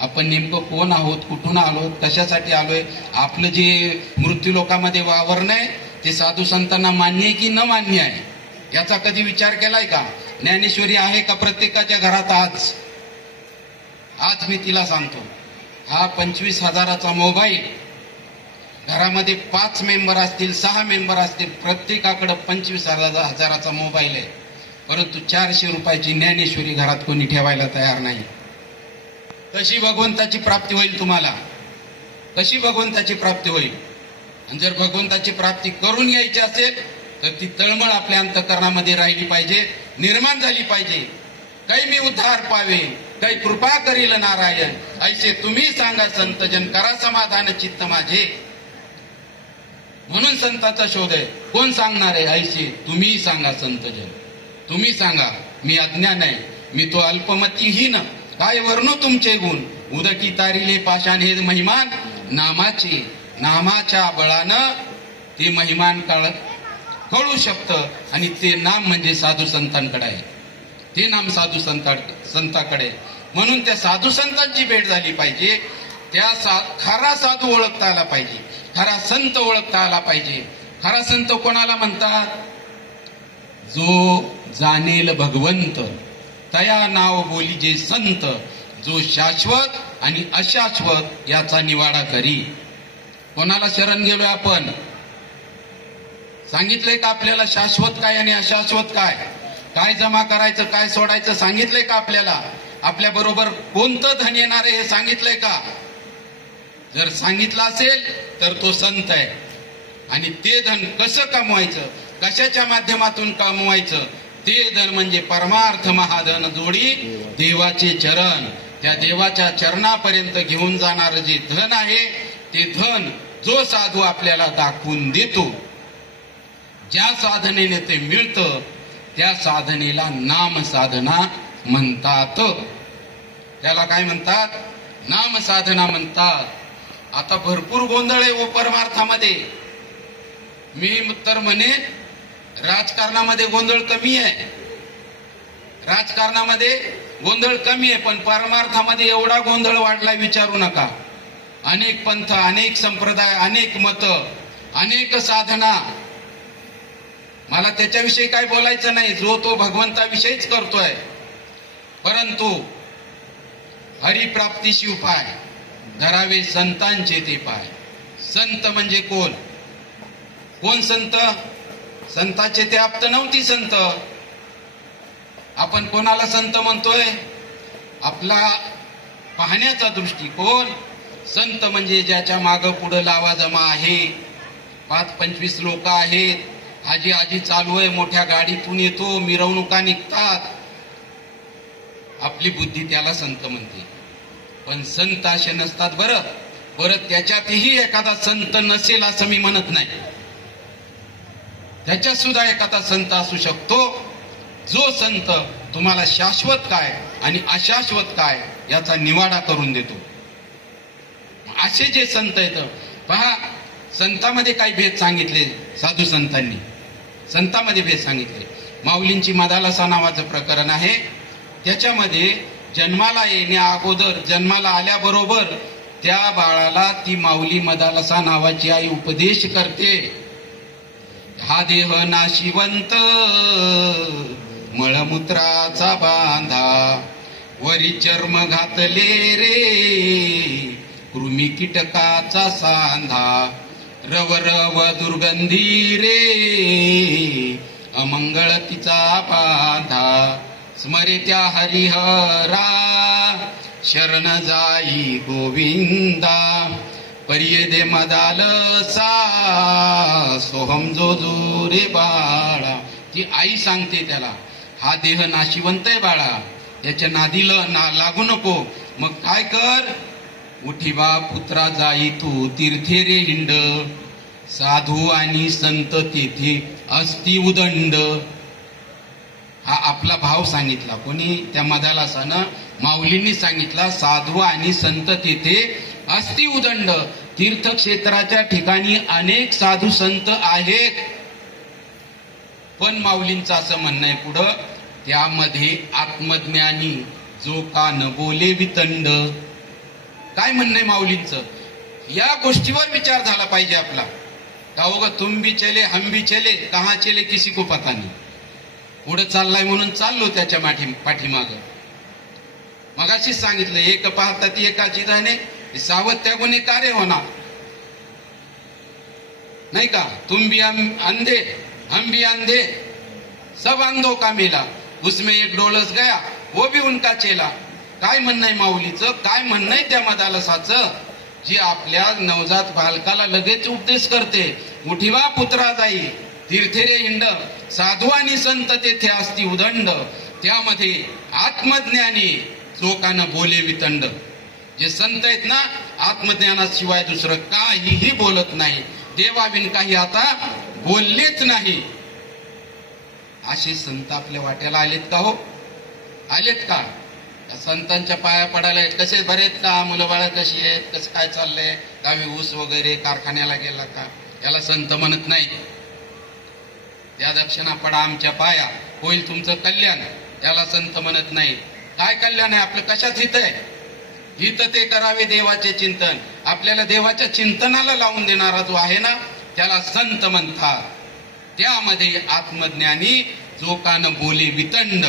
आपण नेमकं कोण आहोत, कुठून आलोत, कशासाठी आलोय, आपलं जे मृत्यूलोकामध्ये वावरणं आहे ते साधू संतांना मान्य आहे की न मान्य आहे, याचा कधी विचार केलाय का? ज्ञानेश्वरी आहे का प्रत्येकाच्या घरात? आज मी तिला सांगतो, हा 25,000चा मोबाईल, घरामध्ये 5 मेंबर असतील 6 मेंबर असतील, प्रत्येकाकडे 25,000चा मोबाईल आहे, परंतु 400 रुपयाची ज्ञानेश्वरी घरात कोणी ठेवायला तयार नाही. कशी भगवंताची प्राप्ती होईल तुम्हाला? कशी भगवंताची प्राप्ती होईल? आणि जर भगवंताची प्राप्ती करून घ्यायची असेल तर ती तळमळ आपल्या अंतःकरणामध्ये राहिली पाहिजे, निर्माण झाली पाहिजे. काही मी उद्धार पावे, काही कृपा करील नारायण, ऐसे तुम्ही सांगा संतजन, करा समाधान चित्त माझे. म्हणून संताचा शोध आहे. कोण सांगणार आहे? ऐसे तुम्ही सांगा संतजन, तुम्ही सांगा. मी अज्ञान आहे, मी तो अल्पमतीहीन, काय वर्णू तुमचे गुण, उदकी तारिले पाषाण हे महिमान नामाचे, नामाच्या बळानं ते महिमान कळू शकतं. आणि ते नाम म्हणजे साधू संतांकडे आहे, ते नाम साधू संतांकडे. म्हणून त्या साधू संतांची भेट झाली पाहिजे. त्या खरा साधू ओळखता आला पाहिजे, खरा संत ओळखता आला पाहिजे. खरा संत कोणाला म्हणतात? जो जाणेल भगवंत तया नाव बोली जे संत, जो शाश्वत आणि अशाश्वत याचा निवाडा करी. कोणाला शरण गेलोय आपण? सांगितलंय का आपल्याला शाश्वत काय आणि अशाश्वत काय? काय जमा करायचं, काय सोडायचं सांगितलंय का आपल्याला? आपल्या बरोबर कोणतं धन येणार आहे हे सांगितलंय का? जर सांगितलं असेल तर तो संत आहे. आणि ते धन कसं कमवायचं, कशाच्या माध्यमातून कमवायचं, ते धन म्हणजे परमार्थ महाधन जोडी देवाचे चरण. त्या देवाच्या चरणापर्यंत घेऊन जाणार जे धन आहे ते धन जो साधू आपल्याला दाखवून देतो, ज्या साधनेने ते मिळतं, त्या साधनेला नाम साधना म्हणतात. त्याला काय म्हणतात? नाम साधना म्हणतात. आता भरपूर गोंधळ आहे ओ परमार्थामध्ये. मी तर म्हणे राजकारणामध्ये गोंधळ कमी आहे, राजकारणामध्ये गोंधळ कमी आहे, पण परमार्थामध्ये एवढा गोंधळ वाढलाय विचारू नका. अनेक पंथ, अनेक संप्रदाय, अनेक मत, अनेक साधना. मला त्याच्याविषयी काय बोलायचं नाही, जो तो भगवंताविषयीच करतोय. परंतु हरिप्राप्तीशी उपाय धरावे संतांचे ते पाय. संत म्हणजे कोण? कोण संत? संताचे ते आप्त नव्हती संत. आपण कोणाला संत म्हणतोय? आपला पाहण्याचा दृष्टिकोन. संत म्हणजे ज्याच्या मागं पुढं लावा जमा आहे, 5-25 लोक आहेत, आजी आजी चालू आहे, मोठ्या गाडीतून येतो, मिरवणुका निघतात, आपली बुद्धी त्याला संत म्हणते. पण संत असे नसतात. बरं त्याच्यातही एखादा संत नसेल असं मी म्हणत नाही. त्याच्यात सुद्धा एखादा संत असू शकतो, जो संत तुम्हाला शाश्वत काय आणि अशाश्वत काय याचा निवाडा करून देतो. असे जे संत आहेत पहा, संतामध्ये काही भेद सांगितले साधू संतांनी. संतामध्ये भेद सांगितले. माऊलींची मदालसा नावाचं प्रकरण आहे. त्याच्यामध्ये जन्माला येण्या अगोदर, जन्माला आल्याबरोबर त्या बाळाला ती माऊली मदालसा नावाची आई उपदेश करते. हा देह नाशिवंत मळमूत्राचा बांधा, वरी चर्म घातले रे कृमी कीटकाचा सांधा, रव रव दुर्गंधी रे अमंगळ तिचा बांधा, स्मरे त्या हरिहरा शरण जाई गोविंदा, परिये दे मदालसा सोहम जो जो रे बाळा. ती आई सांगते त्याला, हा देह नाशिवंत आहे बाळा, त्याच्या नादीला लागू नको. मग काय कर? उठीबा पुत्रा जाई तू तीर्थे रे हिंड, साधू आणि संत तेथे असती उदंड. हा आपला भाव सांगितला. कोणी? त्या मदालसानं माऊलींनी सांगितला, साधू आणि संत तेथे असती उदंड. तीर्थक्षेत्राच्या ठिकाणी अनेक साधू संत आहेत, पण माऊलींचं असं म्हणणं आहे पुढं, त्यामध्ये आत्मज्ञानी जो का न बोले वितंड. काय म्हणणं आहे माऊलींचं? या गोष्टीवर विचार झाला पाहिजे आपला. का होगा तुम भी चले हम भी चले, कहा चले किसी को पता नहीं. पुढे चाललाय म्हणून चाललो त्याच्या पाठीमाग. मगाशीच सांगितलं, एक पाहतात एकाची धाने, सावध त्या गुन्हे कार्य होणार नाही का. तुम भी अंधे हम भी अंधे, सब अंधो का मेला, उसमें एक डोलस गया वो भी उनका चेला. काय म्हणणं आहे माऊलीचं? काय म्हणणं आहे त्या मदालसाचं? जी आपल्या नवजात बालकाला लगेच उपदेश करते, उठीवा पुत्रा जाई तीर्थे रे हिंड, साधू आणि संत तेथे असती उदंड. त्यामध्ये आत्मज्ञानी चोकानं बोले वितंड. जे संत आहेत ना, आत्मज्ञानाशिवाय दुसरं काहीही बोलत नाही, देवाविन काही आता बोललेच नाही. असे संत आपल्या वाट्याला आलेत का हो? आलेत का? संतांच्या पाया पडायला कसे बरेत का? मुलं बाळ कशी आहेत? कसं काय चाललंय? गावी ऊस वगैरे कारखान्याला गेला का? याला संत म्हणत नाही. त्या दक्षिणा पडा आमच्या पाया, होईल तुमचं कल्याण, याला संत म्हणत नाही. काय कल्याण आहे आपलं? कशात हित आहे? हित ते करावे देवाचे चिंतन. आपल्याला देवाच्या चिंतनाला लावून देणारा जो आहे ना, त्याला संत म्हणतात. त्यामध्ये आत्मज्ञानी जो कान बोले वितंड.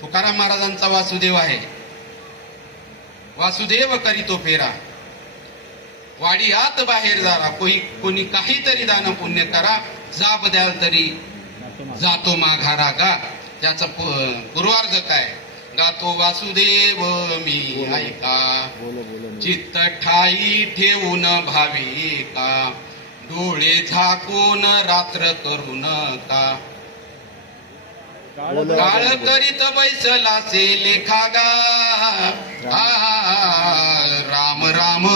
तुकाराम महाराजांचा वासुदेव आहे. वासुदेव करीतो फेरा, वाडी आत बाहेर जारा, कोणी काहीतरी दान पुण्य करा, जाप द्याल तरी जातो माघारा. का त्याचा पूर्वार्ध काय? गातो वासुदेव मी ऐका, चित्त ठाई ठेवून भावे का, डोळे झाकून रात्र करू नका, काळ करीत बैसला से लेखागा, राम राम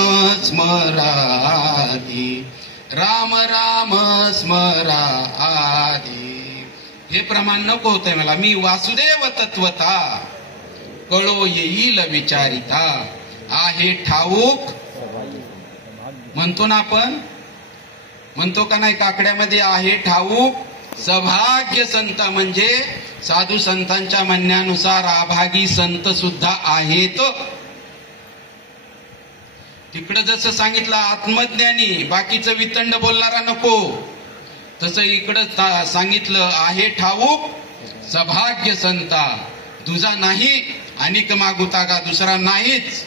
स्मराधी, राम राम स्मरा आधी. हे प्रमाण नको होतंय मला. मी वासुदेव तत्वता कळो येईल विचारिता. आहे ठाऊक म्हणतो ना आपण, म्हणतो का नाही काकड्यामध्ये? आहे ठाऊक सभाग्य संत, म्हणजे साधू संतांच्या म्हणण्यानुसार अभागी संत सुद्धा आहेत. तिकडं जसं सांगितलं आत्मज्ञानी, बाकीचं वितंड बोलणारा नको, तसं इकडं सांगितलं आहे ठाऊक सभाग्य संता. दुजा नाही अनिक मागुता का दुसरा नाहीच.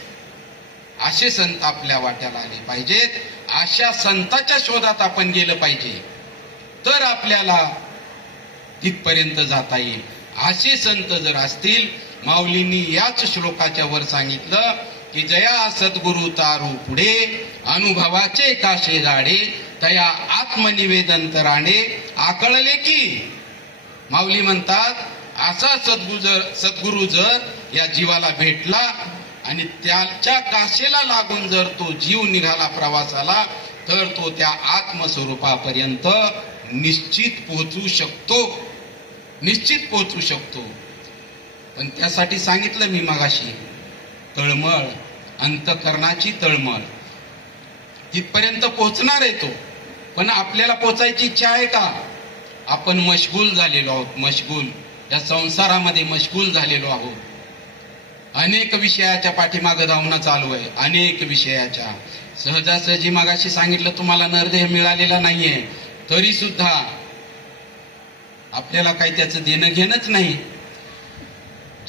असे संत आपल्या वाट्याला आले पाहिजेत. अशा संताच्या शोधात आपण गेलं पाहिजे, तर आपल्याला तिथपर्यंत जाता येईल. असे संत जर असतील, माऊलींनी याच श्लोकाच्या वर सांगितलं की जया सद्गुरु तारू पुढे अनुभवाचे काशे जाडे तया आत्मनिवेदन कराणे आकळले की. माऊली म्हणतात असा सद्गुरु जर या जीवाला भेटला आणि त्याच्या काशेला लागून जर तो जीव निघाला प्रवासाला, तर तो त्या आत्मस्वरूपापर्यंत निश्चित पोहोचू शकतो, निश्चित पोहोचू शकतो. पण त्यासाठी सांगितलं मी मगाशी, तळमळ, अंतःकरणाची तळमळ. तिथपर्यंत पोहोचणार आहे तो, पण आपल्याला पोचायची इच्छा आहे का? आपण मशगूल झालेलो आहोत, मशगूल, या संसारामध्ये मशगूल झालेलो आहोत. अनेक विषयाच्या पाठीमागं धावणं चालू आहे, अनेक विषयाच्या. सहजासहजी मगाशी सांगितलं तुम्हाला नरदेह मिळालेला नाहीये, तरी सुद्धा आपल्याला काही त्याचं देणं घेणंच नाही.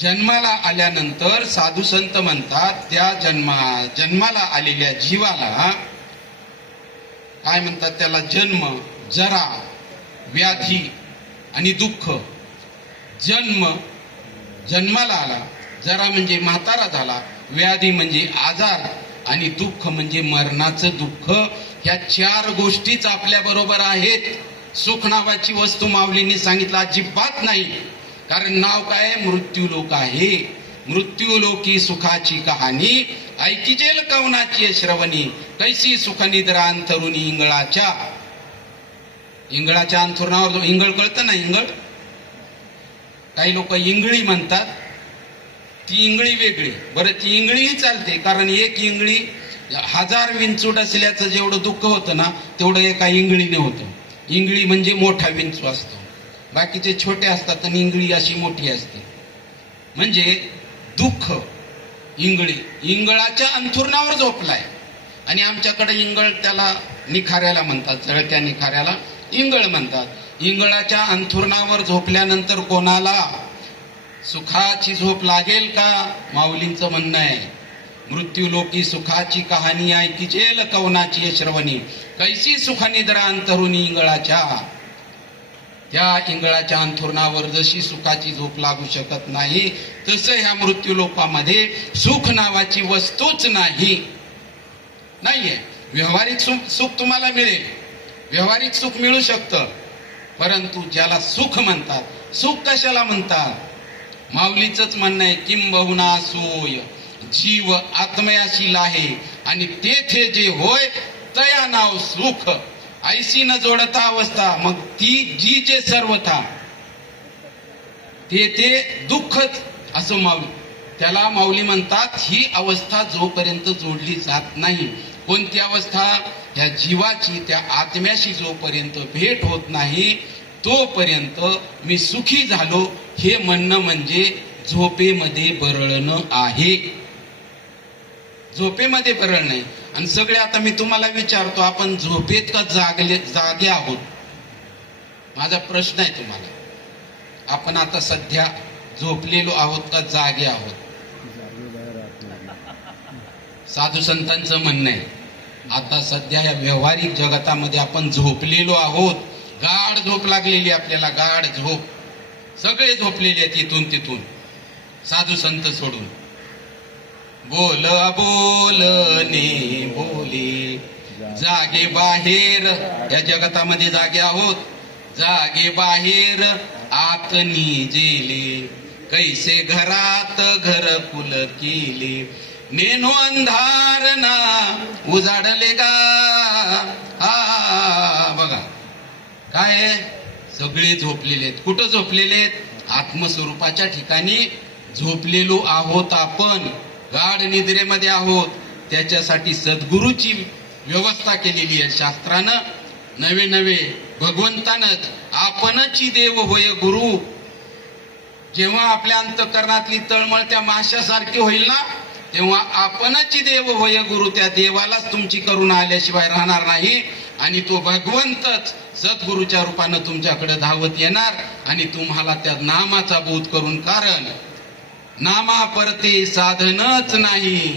जन्माला आल्यानंतर साधू संत म्हणतात त्या जन्माला आलेल्या जीवाला काय म्हणतात? त्याला जन्म, जरा, व्याधी आणि दुःख. जन्माला आला, जरा म्हणजे म्हातारा झाला, व्याधी म्हणजे आजार आणि दुःख म्हणजे मरणाचं दुःख. ह्या चार गोष्टीच आपल्या बरोबर आहेत. सुख नावाची वस्तू माऊलींनी सांगितलं अजिबात नाही. कारण नाव काय? मृत्यूलोक आहे. मृत्यूलोकी सुखाची कहाणी ऐकिजेल कवनाची श्रवणी कैसी सुखनिद्रा अंथरुणी इंगळाच्या अंथरुणावर. इंगळ कळतं ना? इंगळ, काही लोक इंगळी म्हणतात, ती इंगळी वेगळी. बरं, ती इंगळीही चालते, कारण एक इंगळी 1000 विंचूट असल्याचं जेवढं दुःख होतं ना, तेवढं एका इंगळीने होतं. इंगळी म्हणजे मोठा विंचू असतो, बाकीचे छोटे असतात आणि इंगळी अशी मोठी असते. म्हणजे दुःख इंगळी, इंगळाच्या अंथरुणावर झोपलाय. आणि आमच्याकडे इंगळ त्याला निखाऱ्याला म्हणतात, जळत्या निखाऱ्याला इंगळ म्हणतात. इंगळाच्या अंथरुणावर झोपल्यानंतर कोणाला सुखाची झोप लागेल का? माऊलींचं म्हणणं आहे मृत्यूलोकी सुखाची कहाणी ऐकिजेल कवनाची श्रवणी कैसी सुखनिद्रा अंतरुणी इंगळाच्या. त्या इंगळाच्या अंथरुणावर जशी सुखाची झोप लागू शकत नाही, तसं ह्या मृत्यूलोकामध्ये सुख नावाची वस्तूच नाहीये. व्यावहारिक सुख तुम्हाला मिळेल, व्यावहारिक सुख मिळू शकतं, परंतु ज्याला सुख म्हणतात, सुख कशाला म्हणतात? माऊलीचंच म्हणणं आहे किंबहुना सोय जीव आत्मयाशी लाहे आणि तेथे जे होय तया नाव सुख. ऐसी न जोडता अवस्था, मग ती जी जे सर्वथा ते दुःखच असं त्याला माऊली म्हणतात. ही अवस्था जोपर्यंत जोडली जात नाही, कोणती अवस्था? या जीवाची त्या आत्म्याशी जोपर्यंत भेट होत नाही, तोपर्यंत मी सुखी झालो हे म्हणणं म्हणजे झोपेमध्ये बरळणं आहे. झोपेमध्ये बरळ नाही. आणि सगळे आता मी तुम्हाला विचारतो, आपण झोपेत का जागे आहोत? माझा प्रश्न आहे तुम्हाला. आपण आता सध्या झोपलेलो आहोत का जागे आहोत? साधू संतांचं म्हणणं आहे आता सध्या या व्यावहारिक जगतामध्ये आपण झोपलेलो आहोत. गाढ झोप लागलेली आपल्याला, गाढ झोप. सगळे झोपलेले आहेत इथून तिथून, साधू संत सोडून. बोल बोलणे बोले जागे बाहेर, या जगतामध्ये जागे आहोत. जागे बाहेर आतनी जेले कैसे घरात घरकुल केले नेनो अंधार ना उजाडले गा. बघा काय आहे, सगळे झोपलेले आहेत. कुठं झोपलेले आहेत? आत्मस्वरूपाच्या ठिकाणी झोपलेलो आहोत. आपण गाढ निद्रेमध्ये आहोत. त्याच्यासाठी सद्गुरूची व्यवस्था केलेली आहे शास्त्रानं. नवे नवे भगवंतानच आपणची देव होय गुरु. जेव्हा आपल्या अंतःकरणातली तळमळ त्या माशासारखी होईल ना, तेव्हा आपणची देव होय गुरु. त्या देवालाच तुमची करुणा आल्याशिवाय राहणार नाही. आणि तो भगवंतच सद्गुरूच्या रूपानं तुमच्याकडे धावत येणार आणि तुम्हाला त्या नामाचा बोध करून, कारण नामा परते साधनच नाही,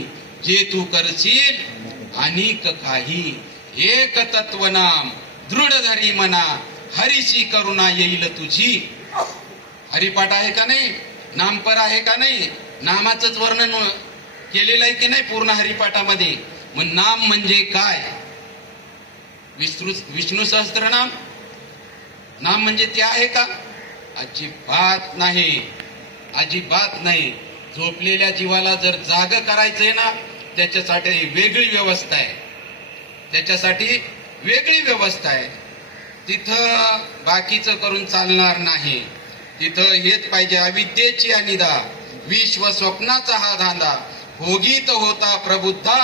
जे तू करशील अनेक काही. एक तत्व नाम दृढ धरी मना, हरीशी करुणा येईल तुझी. हरिपाठ आहे का नाही? नामपर आहे का नाही? नामाचंच वर्णन केलेलं आहे की नाही पूर्ण हरिपाठामध्ये? मग नाम म्हणजे काय? विष्णू सहस्त्रनाम नाम म्हणजे ते आहे का? अजिबात नाही, अजिबात नाही. झोपलेल्या जीवाला जर जाग करायचंय ना, त्याच्यासाठी वेगळी व्यवस्था आहे. त्याच्यासाठी वेगळी व्यवस्था आहे. तिथं बाकीचं करून चालणार नाही. तिथं हेच पाहिजे, अविद्येची अनिदा, विश्व स्वप्नाचा हा धांदा, भोगीत होता प्रबुद्धा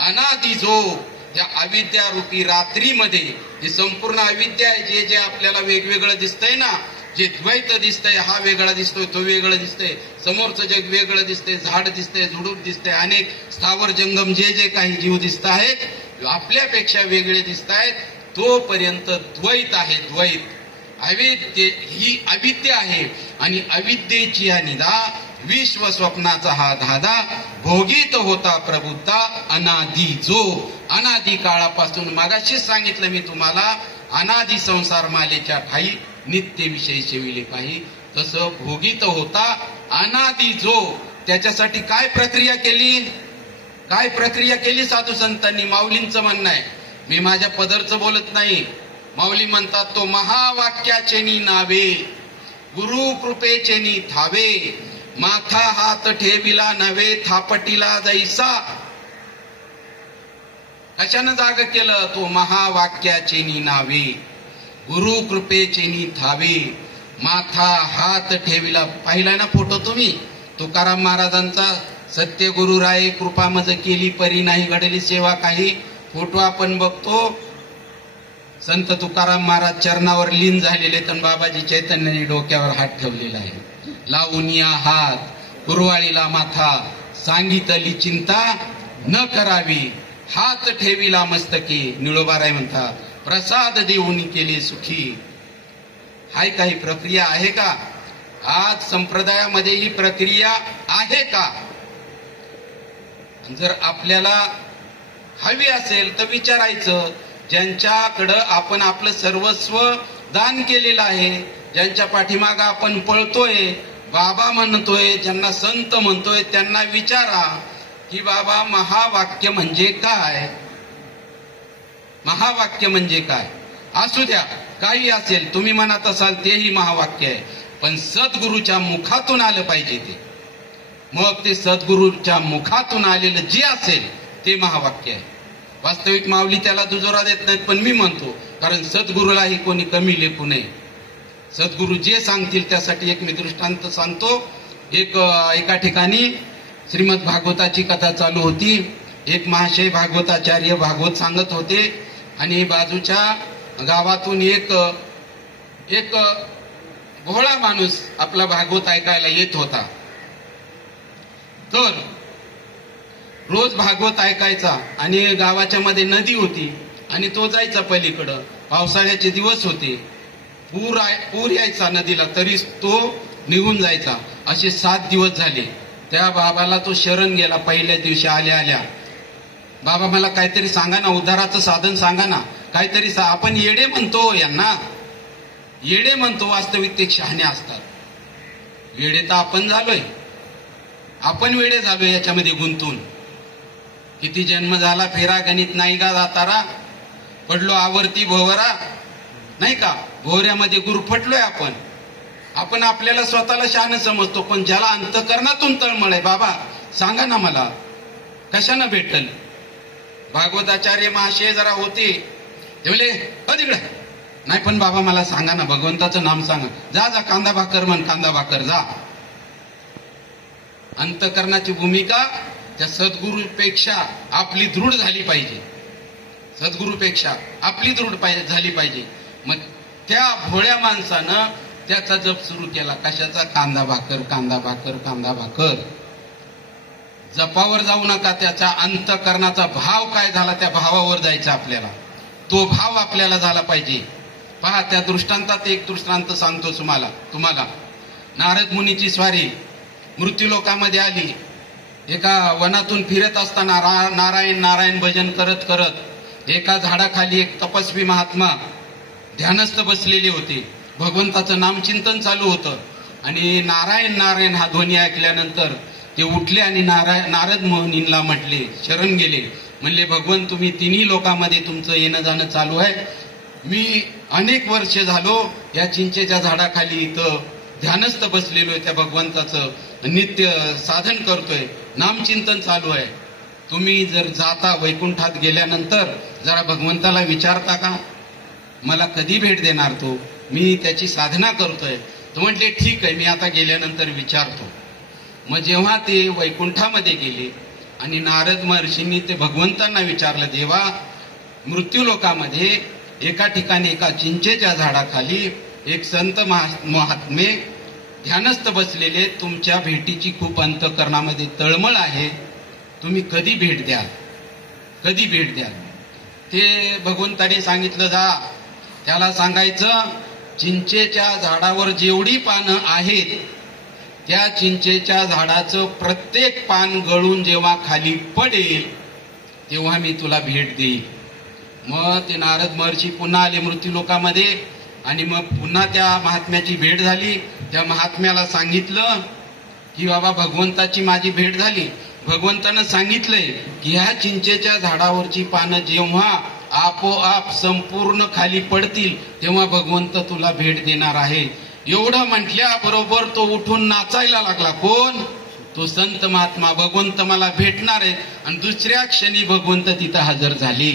अनादि जो. त्या अविद्या रूपी रात्रीमध्ये ही संपूर्ण अविद्या आहे. जे जे आपल्याला वेगवेगळं दिसतंय ना, जे द्वैत दिसतंय, हा वेगळा दिसतोय, तो वेगळा दिसतंय, समोरचं जग वेगळं दिसतंय, झाड दिसतंय, झुडूप दिसतंय, अनेक स्थावर जंगम जे जे काही जीव दिसत आहेत आपल्यापेक्षा वेगळे दिसत आहेत, तोपर्यंत द्वैत आहे. द्वैत अविद्ये ही अविद्या आहे. आणि अविद्येची अनिदा, विश्व स्वप्नाचा हा धादा, भोगीत होता प्रबुद्धा अनादि जो. अनादि काळापासून, मागाशीच सांगितलं मी तुम्हाला, अनादि संसार मालेच्या ठाई नित्य विषय सेविले काही. तसं भोगीत होता अनादि जो. त्याच्यासाठी काय प्रक्रिया केली? काय प्रक्रिया केली साधू संतांनी? माऊलींचं म्हणणं आहे, मी माझ्या पदरचं बोलत नाही. माऊली म्हणतात, तो महावाक्याचेनी नावे, गुरु कृपेचेनी थावे, माथा हात ठेविला नव्हे थापटीला जैसा. कशानं जाग केलं? तो महावाक्याचेनी नावे, गुरु कृपेचेनी थावे, माथा हात ठेविला. पाहिला ना फोटो तुम्ही तुकाराम महाराजांचा? सत्य गुरु राय कृपा मज केली परी नाही घडली सेवा काही. फोटो आपण बघतो, संत तुकाराम महाराज चरणावर लीन झालेले, तर बाबाजी चैतन्याने डोक्यावर हात ठेवलेला आहे. लावून या हात कुरवाळीला माथा, सांगितली चिंता न करावी, हात ठेविला मस्तकी. निळोबाराय म्हणतात, प्रसाद देऊन केले सुखी. हाय काही प्रक्रिया आहे का? आज संप्रदायामध्ये ही प्रक्रिया आहे का? जर आपल्याला हवी असेल तर विचारायचं. ज्यांच्याकडं आपण आपलं सर्वस्व दान केलेलं आहे, ज्यांच्या पाठीमागं आपण पळतोय, बाबा म्हणतोय, ज्यांना संत म्हणतोय, त्यांना विचारा की बाबा महावाक्य म्हणजे काय? महावाक्य म्हणजे काय? असू द्या, काही असेल, तुम्ही म्हणत असाल तेही महावाक्य आहे, पण सद्गुरूच्या मुखातून आलं पाहिजे ते. मग ते सद्गुरूच्या मुखातून आलेलं जे असेल ते महावाक्य आहे. वास्तविक माऊली त्याला दुजोरा देत नाहीत, पण मी म्हणतो, कारण सद्गुरूलाही कोणी कमी लेखू नये. सद्गुरू जे सांगतील त्यासाठी एक मी दृष्टांत सांगतो. एका ठिकाणी श्रीमद भागवताची कथा चालू होती. एक महाशय भागवताचार्य भागवत सांगत होते आणि बाजूच्या गावातून एक भोळा माणूस आपला भागवत ऐकायला येत होता. तर रोज भागवत ऐकायचा आणि गावाच्या मध्ये नदी होती आणि तो जायचा पलीकडं. पावसाळ्याचे दिवस होते, पूर यायचा नदीला, तरी तो निघून जायचा. असे 7 दिवस झाले. त्या बाबाला तो शरण गेला. पहिल्या दिवशी आल्या आल्या, बाबा मला काहीतरी सांगा ना, उद्धाराचं साधन सांगा ना, काहीतरी. आपण येडे म्हणतो यांना, येडे म्हणतो, वास्तविक ते शहाणे असतात. वेडे तर आपण झालोय, आपण वेडे झालोय याच्यामध्ये गुंतून. किती जन्म झाला फेरा गणित नाही का जातारा, पडलो आवर्ती भोवरा, नाही का? भोवऱ्यामध्ये गुरफटलोय आपण. आपण आपल्याला स्वतःला शहाणं समजतो, पण ज्याला अंतःकरणातून तळमळ आहे, बाबा सांगा ना मला, कशानं भेटल? भागवताचार्य महाशय जरा होते, ते म्हणले तिकडे नाही, पण बाबा मला सांगा ना, भगवंताचं नाम सांगा. जा जा कांदा भाकर म्हण, कांदा भाकर जा. अंतकरणाची भूमिका त्या सद्गुरूपेक्षा आपली दृढ झाली पाहिजे, सद्गुरूपेक्षा आपली दृढ झाली पाहिजे. मग त्या भोळ्या माणसानं त्याचा जप सुरू केला. कशाचा? कांदा भाकर, कांदा भाकर, कांदा भाकर. जपावर जाऊ नका, त्याचा अंतकरणाचा भाव काय झाला त्या भावावर जायचं आपल्याला. तो भाव आपल्याला झाला पाहिजे. पहा, त्या दृष्टांतात एक दृष्टांत सांगतो तुम्हाला. नारद मुनीची स्वारी मृत्यूलोकामध्ये आली. एका वनातून फिरत असताना नारायण नारायण भजन करत करत एका झाडाखाली एक तपस्वी महात्मा ध्यानस्थ बसलेले होते. भगवंताचं नामचिंतन चालू होतं आणि नारायण नारायण हा ध्वनी ऐकल्यानंतर ते उठले आणि नारद मुनींना म्हटले, शरण गेले. म्हणले, भगवंत तुम्ही तिन्ही लोकांमध्ये तुमचं येणं जाणं चालू आहे. मी अनेक वर्ष झालो या चिंचेच्या झाडाखाली इथं ध्यानस्थ बसलेलो आहे, त्या भगवंताचं नित्य साधन करतोय, नामचिंतन चालू आहे. तुम्ही जर जाता वैकुंठात गेल्यानंतर जरा भगवंताला विचारता का, मला कधी भेट देणार तो, मी त्याची साधना करतोय. तो म्हटले, ठीक आहे, मी आता गेल्यानंतर विचारतो. मग जेव्हा ते वैकुंठामध्ये गेले आणि नारद महर्षींनी ते भगवंतांना विचारलं, देवा, मृत्यूलोकामध्ये एका ठिकाणी एका चिंचेच्या झाडाखाली एक संत महात्मे ध्यानस्थ बसलेले, तुमच्या भेटीची खूप अंतकरणामध्ये तळमळ आहे, तुम्ही कधी भेट द्याल, कधी भेट द्याल? ते भगवंताने सांगितलं, जा त्याला सांगायचं, चिंचेच्या झाडावर जेवढी पानं आहेत त्या चिंचेच्या झाडाचं प्रत्येक पान गळून जेव्हा खाली पडेल तेव्हा मी तुला भेट देईल. मग ते नारद महर्षी पुन्हा आले मृत्यूलोकामध्ये आणि मग पुन्हा त्या महात्म्याची भेट झाली. त्या महात्म्याला सांगितलं की बाबा, भगवंताची माझी भेट झाली. भगवंतानं सांगितलंय की ह्या चिंचेच्या झाडावरची पानं जेव्हा आपोआप संपूर्ण खाली पडतील तेव्हा भगवंत तुला भेट देणार आहे. एवढं म्हटल्याबरोबर तो उठून नाचायला लागला. कोण? तो संत महात्मा. भगवंत मला भेटणार आहे. आणि दुसऱ्या क्षणी भगवंत तिथं हजर झाले.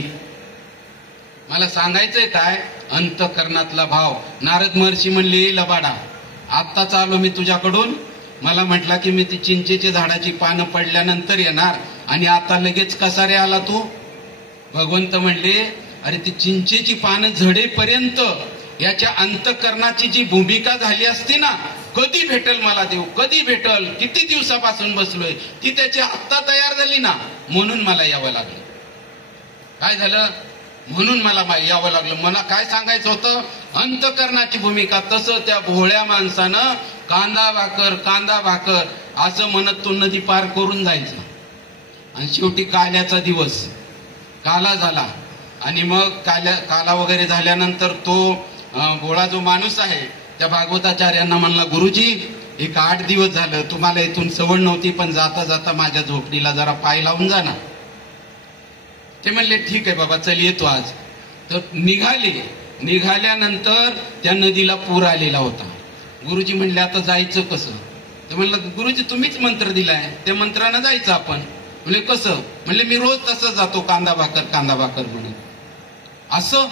मला सांगायचंय काय, अंतकरणातला भाव. नारद महर्षी म्हणले, लबाडा, आत्ताच आलो मी तुझ्याकडून, मला म्हटला की मी ती चिंचेच्या झाडाची पानं पडल्यानंतर येणार आणि आता लगेच कसा रे आला तू? भगवंत म्हणले, अरे ती चिंचेची पानं झडेपर्यंत याच्या अंतकरणाची जी भूमिका झाली असती ना, कधी भेटल मला देव, कधी भेटल, किती दिवसापासून बसलोय, ती त्याची आत्ता तयार झाली ना, म्हणून मला यावं लागलं. काय झालं? म्हणून मला यावं लागलं. मला काय सांगायचं होतं? अंतकरणाची भूमिका. तसं त्या भोळ्या माणसानं कांदा भाकर, कांदा भाकर असं म्हणत तो नदी पार करून जायचं. आणि शेवटी काल्याचा दिवस काला झाला. आणि मग काला वगैरे झाल्यानंतर तो भोळा जो माणूस आहे त्या भागवताचार्यांना म्हणला, गुरुजी, एक 8 दिवस झालं, तुम्हाला इथून सवड नव्हती, पण जाता जाता माझ्या झोपडीला जरा पाय लावून जा ना. ते म्हणले, ठीक आहे बाबा, चल येतो आज. तर निघाल्यानंतर त्या नदीला पूर आलेला होता. गुरुजी म्हणले, आता जायचं कसं? ते म्हणलं, गुरुजी तुम्हीच मंत्र दिलाय, त्या मंत्रानं जायचं आपण. म्हणजे कसं? म्हणले, मी रोज तसं जातो, कांदा भाकर म्हणून. असं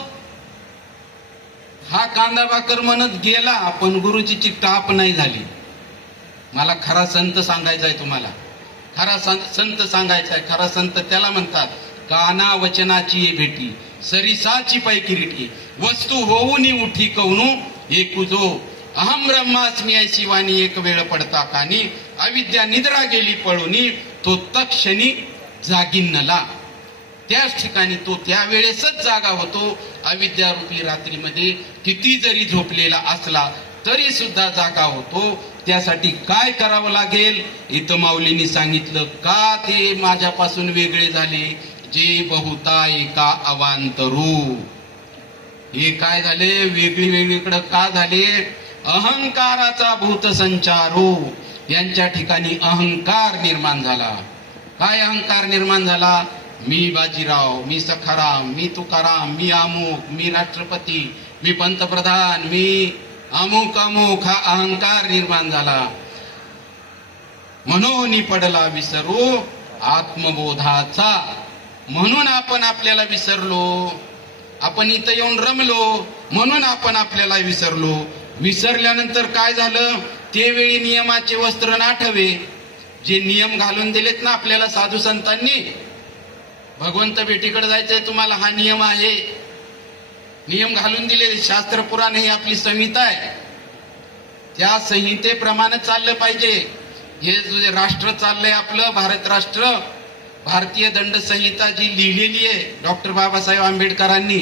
हा कांदा भाकर म्हणत गेला, पण गुरुजीची टाप नाही झाली. मला खरा संत सांगायचा आहे तुम्हाला, खरा संत सांगायचा आहे. खरा संत त्याला म्हणतात, काना वचनाची ये भेटी, सरिसाची पै किरीटी, वस्तू होऊनी उठी कवनू एकूजो, अहम ब्रह्मास्मी ऐशी वाणी एक वेळ पडता कानी, अविद्या निद्रा गेली पळूनी, तो तक्षणी जागिन्नला. त्याच ठिकाणी तो त्यावेळेसच जागा होतो. अविद्यारूपी रात्रीमध्ये किती जरी झोपलेला असला तरी सुद्धा जागा होतो. त्यासाठी काय करावं लागेल? इथं माऊलींनी सांगितलं, का ते माझ्यापासून वेगळे झाले, जे बहुता एका अवांतरू. हे काय झाले? वेगळीकडं का झाले? अहंकाराचा भूत संचारू. यांच्या ठिकाणी अहंकार निर्माण झाला. काय अहंकार निर्माण झाला? मी बाजीराव, मी सखाराम, मी तुकाराम, मी अमुक, मी राष्ट्रपती, मी पंतप्रधान, मी अमुक हा अहंकार निर्माण झाला. म्हणून पडला विसरू आत्मबोधाचा. म्हणून आपण आपल्याला विसरलो. आपण इथं येऊन रमलो म्हणून आपण आपल्याला विसरलो. विसरल्यानंतर काय झालं? ते वेळी नियमाचे वस्त्र नाठवे. जे नियम घालून दिलेत ना आपल्याला साधू संतांनी, भगवंत भेटीकडे जायचंय तुम्हाला, हा नियम आहे, नियम घालून दिलेले. शास्त्र पुराण ही आपली संहिता आहे. त्या संहितेप्रमाणे चाललं पाहिजे. हे जे राष्ट्र चाललंय आपलं भारत राष्ट्र, भारतीय दंड संहिता जी लिहिलेली आहे डॉक्टर बाबासाहेब आंबेडकरांनी,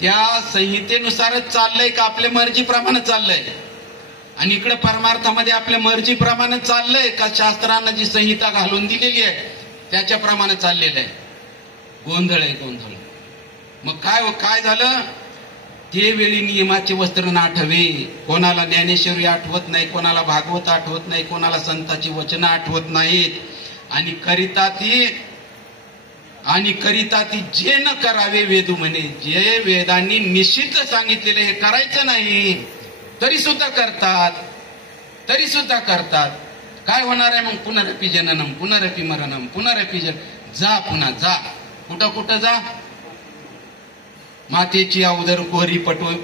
त्या संहितेनुसारच चाललंय का आपल्या मर्जीप्रमाणे चाललंय? आणि इकडे परमार्थामध्ये आपल्या मर्जीप्रमाणे चाललंय का शास्त्रानं जी संहिता घालून दिलेली आहे त्याच्याप्रमाणे चाललेलं आहे? गोंधळ आहे, गोंधळ. मग काय झालं? ते वेळी नियमाचे वस्त्र नाठवे. कोणाला ज्ञानेश्वरी आठवत नाही, कोणाला भागवत आठवत नाही, कोणाला संतांची वचनं आठवत नाहीत. आणि करिता ती जे न करावे वेदू म्हणे. जे वेदांनी निश्चित सांगितलेले हे करायचं नाही तरी सुद्धा करतात. काय होणार आहे मग? पुनरपि जननम पुनरपि मरणम पुनरपि जा, पुन्हा जा. कुठं जा? मातेची अवदर कोहरी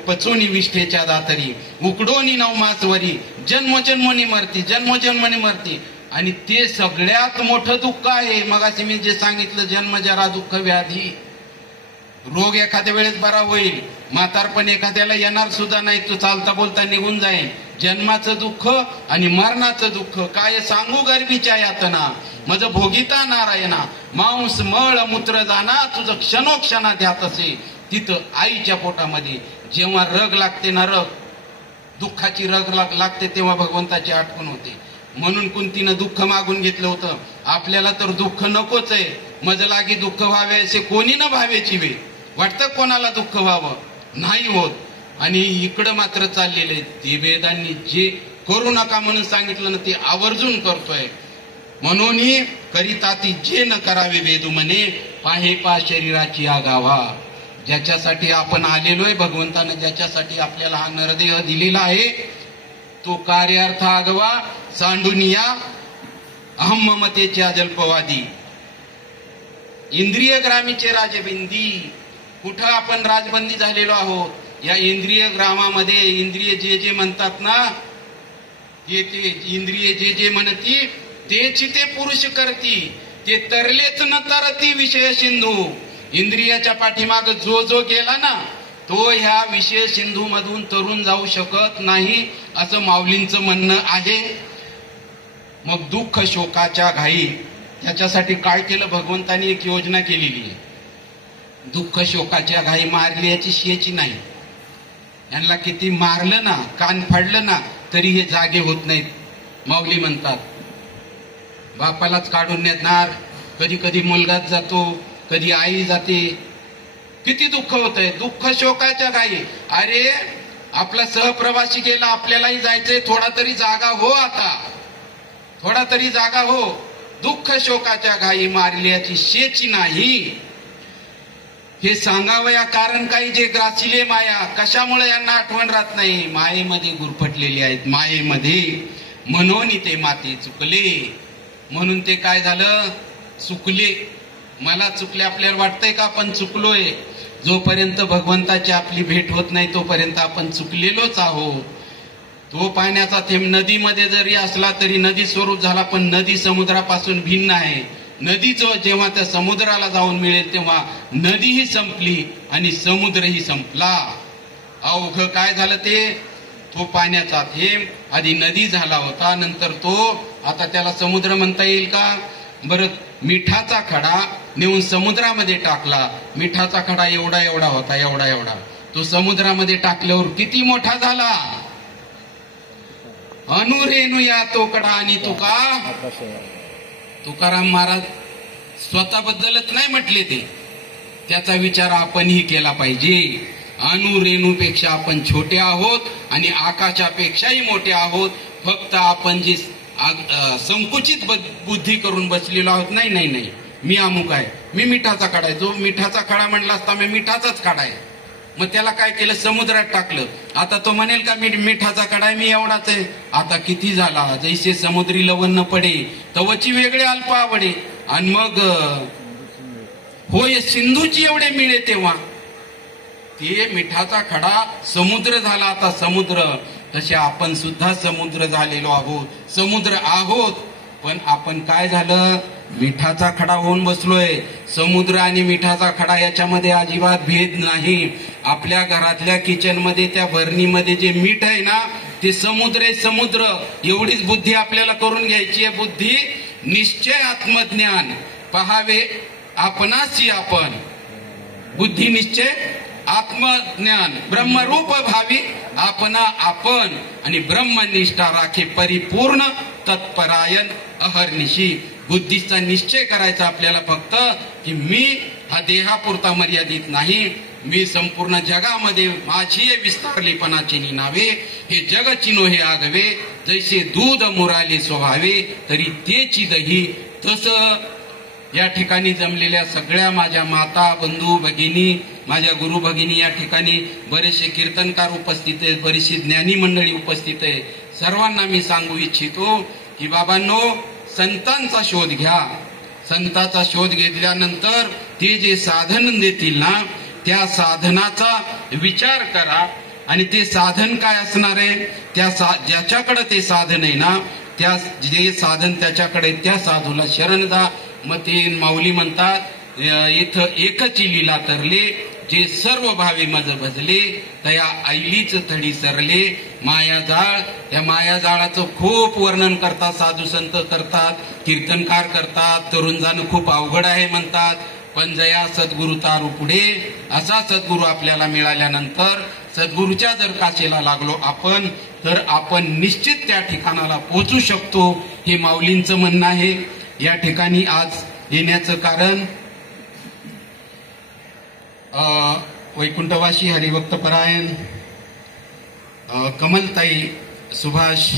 पचोनी विष्ठेच्या दातरी, उकडोनी नवमासवरी, जन्मोजन्मोनी मरती. आणि ते सगळ्यात मोठं दुःख आहे. मगाशी मी जे सांगितलं, जन्मजरा दुःख व्याधी. रोग एखाद्या वेळेस बरा होईल, म्हातारपण एखाद्याला येणार सुद्धा नाही, तो चालता बोलता निघून जाईल. जन्माचं दुःख आणि मरणाचं दुःख काय सांगू? गर्भीच्या यातना मज भोगिता नारायणा, मांस मळ मूत्र जाना तुझं क्षणोक्षणा ध्यात असे. तिथं आईच्या पोटामध्ये जेव्हा रग लागते ना, दुःखाची रग लागते, तेव्हा भगवंताची आठवण होते. म्हणून कुंतीनं दुःख मागून घेतलं होतं. आपल्याला तर दुःख नकोच आहे. मज लागी दुःख व्हावे असे कोणी न भावेची वेळ. वाटतं कोणाला दुःख व्हावं? नाही होत. आणि इकडं मात्र चाललेले ते वेदांनी जे करू नका म्हणून सांगितलं ना, ते आवर्जून करतोय. म्हणून करिता ती जे न करावे वेदू म्हणे, पाहे पा शरीराची आगावा. ज्याच्यासाठी आपण आलेलोय, भगवंतानं ज्याच्यासाठी आपल्याला हा नरदेह दिलेला आहे, तो कार्यार्थ आगवा. सांडुनिया अहम ममतेच्या जल्पवादी. इंद्रिय ग्रामीचे राजबिंदी. कुठं आपण राजबंदी झालेलो आहोत? या इंद्रिय ग्रामामध्ये. इंद्रिय जे म्हणतात ना, ते इंद्रिय जे म्हणती तेच ते पुरुष करती. ते तरलेच न तरती विषय सिंधू. इंद्रियाच्या पाठीमाग जो गेला ना, तो ह्या विषय सिंधू मधून तरून जाऊ शकत नाही, असं माऊलींचं म्हणणं आहे. मग दुःख शोकाच्या घाई, त्याच्यासाठी काय केलं? भगवंतानी एक योजना केलेली आहे. दुःख शोकाच्या घाई मारली याची शेची नाही. यांना किती मारलं ना, कान फाडलं ना, तरी हे जागे होत नाहीत. माऊली म्हणतात बापालाच काढून नेणार, कधी कधी मुलगाच जातो, कधी आई जाते. किती दुःख होतंय? दुःख शोकाच्या घाई. अरे आपला सहप्रवासी गेला, आपल्यालाही जायचंय, थोडा तरी जागा हो. आता थोडा तरी जागा हो. दुःख शोकाच्या घाई मारल्याची शेची नाही. हे सांगावया कारण काही जे ग्रासिले माया. कशामुळे यांना आठवण राहत नाही? मायेमध्ये गुरफटलेले आहेत, मायेमध्ये. म्हणून ते माते चुकले. म्हणून ते काय झालं? चुकले. मला चुकले. आपल्याला वाटतंय का आपण चुकलोय? जोपर्यंत भगवंताची आपली भेट होत नाही तोपर्यंत आपण चुकलेलोच आहोत. तो पाण्याचा थेंब नदीमध्ये जरी असला तरी नदी स्वरूप झाला, पण नदी समुद्रापासून भिन्न आहे. नदीचं जेव्हा त्या समुद्राला जाऊन मिळेल तेव्हा नदीही संपली आणि समुद्रही संपला. अवघ काय झालं? तो पाण्याचा थेंब आधी नदी झाला होता, नंतर तो आता त्याला समुद्र म्हणता येईल का? बरं, मिठाचा खडा नेऊन समुद्रामध्ये टाकला. मिठाचा खडा एवढा एवढा होता, एवढा एवढा. तो समुद्रामध्ये टाकल्यावर किती मोठा झाला? अनुरेणू या तो कडा. आणि तुकाराम महाराज स्वतःबद्दलच नाही म्हटले ते, त्याचा विचार आपणही केला पाहिजे. अनुरेणूपेक्षा आपण छोटे आहोत आणि आकाशापेक्षाही मोठे आहोत. फक्त आपण जे संकुचित बुद्धी करून बसलेलो आहोत. नाही नाही नाही, मी अमुक आहे, मी मिठाचा खडा आहे. जो मिठाचा खडा म्हणला असता मी मिठाचाच खडा आहे. मग त्याला काय केलं? समुद्रात टाकलं. आता तो म्हणेल का मी मिठाचा खडा आहे, मी एवढाच आहे. आता किती झाला? जैसे समुद्री लवण न पडे तवची वेगळे अल्प आवडे. आणि मग होय सिंधूची एवढे मिळे तेव्हा ते मिठाचा खडा समुद्र झाला. आता समुद्र तसे आपण सुद्धा समुद्र झालेलो आहोत, समुद्र आहोत. पण आपण काय झालं, मिठाचा खडा होऊन बसलोय. समुद्र आणि मिठाचा खडा याच्यामध्ये अजिबात भेद नाही. आपल्या घरातल्या किचन मध्ये त्या भरणीमध्ये जे मीठ आहे ना ते समुद्र आहे, समुद्र. एवढीच बुद्धी आपल्याला करून घ्यायची आहे. बुद्धी निश्चय आत्मज्ञान पहावे आपणासी आपण. बुद्धी निश्चय आत्मज्ञान ब्रह्मरूप भावी आपणा आपण आणि ब्रह्मनिष्ठा राखे परिपूर्ण तत्परायण अहर्निशी. बुद्धीचा निश्चय करायचा आपल्याला फक्त की मी हा देहापुरता मर्यादित नाही, मी संपूर्ण जगामध्ये माझी विस्तारलेपणाची नावे. हे जग चिनो हे आगवे, जैसे दूध मुराले स्वभावे तरी तेची दही. तसं या ठिकाणी जमलेल्या सगळ्या माझ्या माता बंधू भगिनी, माझ्या गुरु भगिनी, या ठिकाणी बरेचसे कीर्तनकार उपस्थित आहेत, बरीचशी ज्ञानी मंडळी उपस्थित आहे. सर्वांना मी सांगू इच्छितो की बाबांनो, संतांचा शोध घ्या. संतांचा शोध घेतल्यानंतर ते जे साधन देतील ना त्या साधनाचा विचार करा. आणि ते साधन काय असणार आहे, ज्याच्याकडे ते साधन आहे ना त्या जे साधन त्याच्याकडे त्या साधूला शरण जा. मग ते माऊली म्हणतात इथं एकची लीला तरले, जे सर्व भावे मज भजले तया ऐलीच थडी सरले. मायाजाळ, त्या मायाजाळाचं खूप वर्णन करतात, साधू संत करतात, कीर्तनकार करतात. तरुण जाणं खूप अवघड आहे म्हणतात. पण जया सद्गुरु तारू पुढे, असा सद्गुरु आपल्याला मिळाल्यानंतर सद्गुरूच्या जर काचेला लागलो आपण तर आपण निश्चित त्या ठिकाणाला पोहोचू शकतो. हे माऊलींचं म्हणणं आहे. या ठिकाणी आज येण्याचं कारण वैकुंठवासी हरिभक्तपरायण कमलताई सुभाष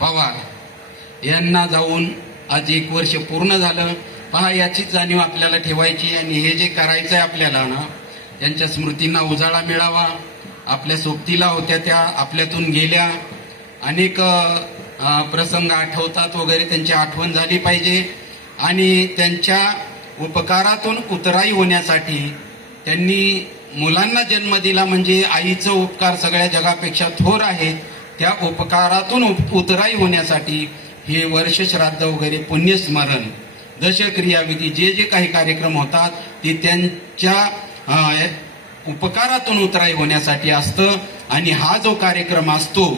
पवार यांना जाऊन आज 1 वर्ष पूर्ण झालं. पहा, याचीच जाणीव आपल्याला ठेवायची. आणि हे जे करायचंय आपल्याला ना, त्यांच्या स्मृतींना उजाळा मिळावा. आपल्या सोबतीला होत्या त्या आपल्यातून गेल्या, अनेक प्रसंग आठवतात वगैरे, त्यांची आठवण झाली पाहिजे. आणि त्यांच्या उपकारातून उतराई होण्यासाठी त्यांनी मुलांना जन्म दिला, म्हणजे आईचं उपकार सगळ्या जगापेक्षा थोर आहेत. त्या उपकारातून उतराई होण्यासाठी हे वर्ष श्राद्ध वगैरे, पुण्यस्मरण, दशक्रियाविधी, जे जे काही कार्यक्रम होतात ते त्यांच्या उपकारातून उतराई होण्यासाठी असतं. आणि हा जो कार्यक्रम असतो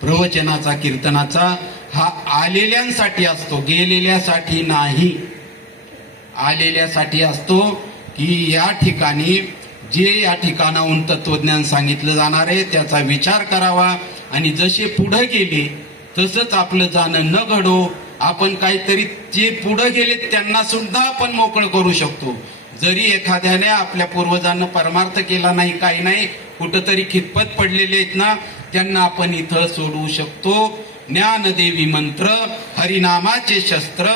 प्रवचनाचा, कीर्तनाचा, हा आलेल्यांसाठी असतो, गेलेल्यासाठी नाही. आलेल्यासाठी असतो की या ठिकाणी जे या ठिकाणाहून तत्वज्ञान सांगितलं जाणार आहे त्याचा विचार करावा. आणि जसे पुढे गेले तसंच आपलं जाणं न घडो. आपण काहीतरी जे पुढे गेले त्यांना सुद्धा आपण मोकळं करू शकतो. जरी एखाद्याने आपल्या पूर्वजांना परमार्थ केला नाही, काही नाही, कुठंतरी खितपत पडलेले आहेत ना, त्यांना आपण इथं सोडवू शकतो. ज्ञानदेवी मंत्र, हरिनामाचे शस्त्र,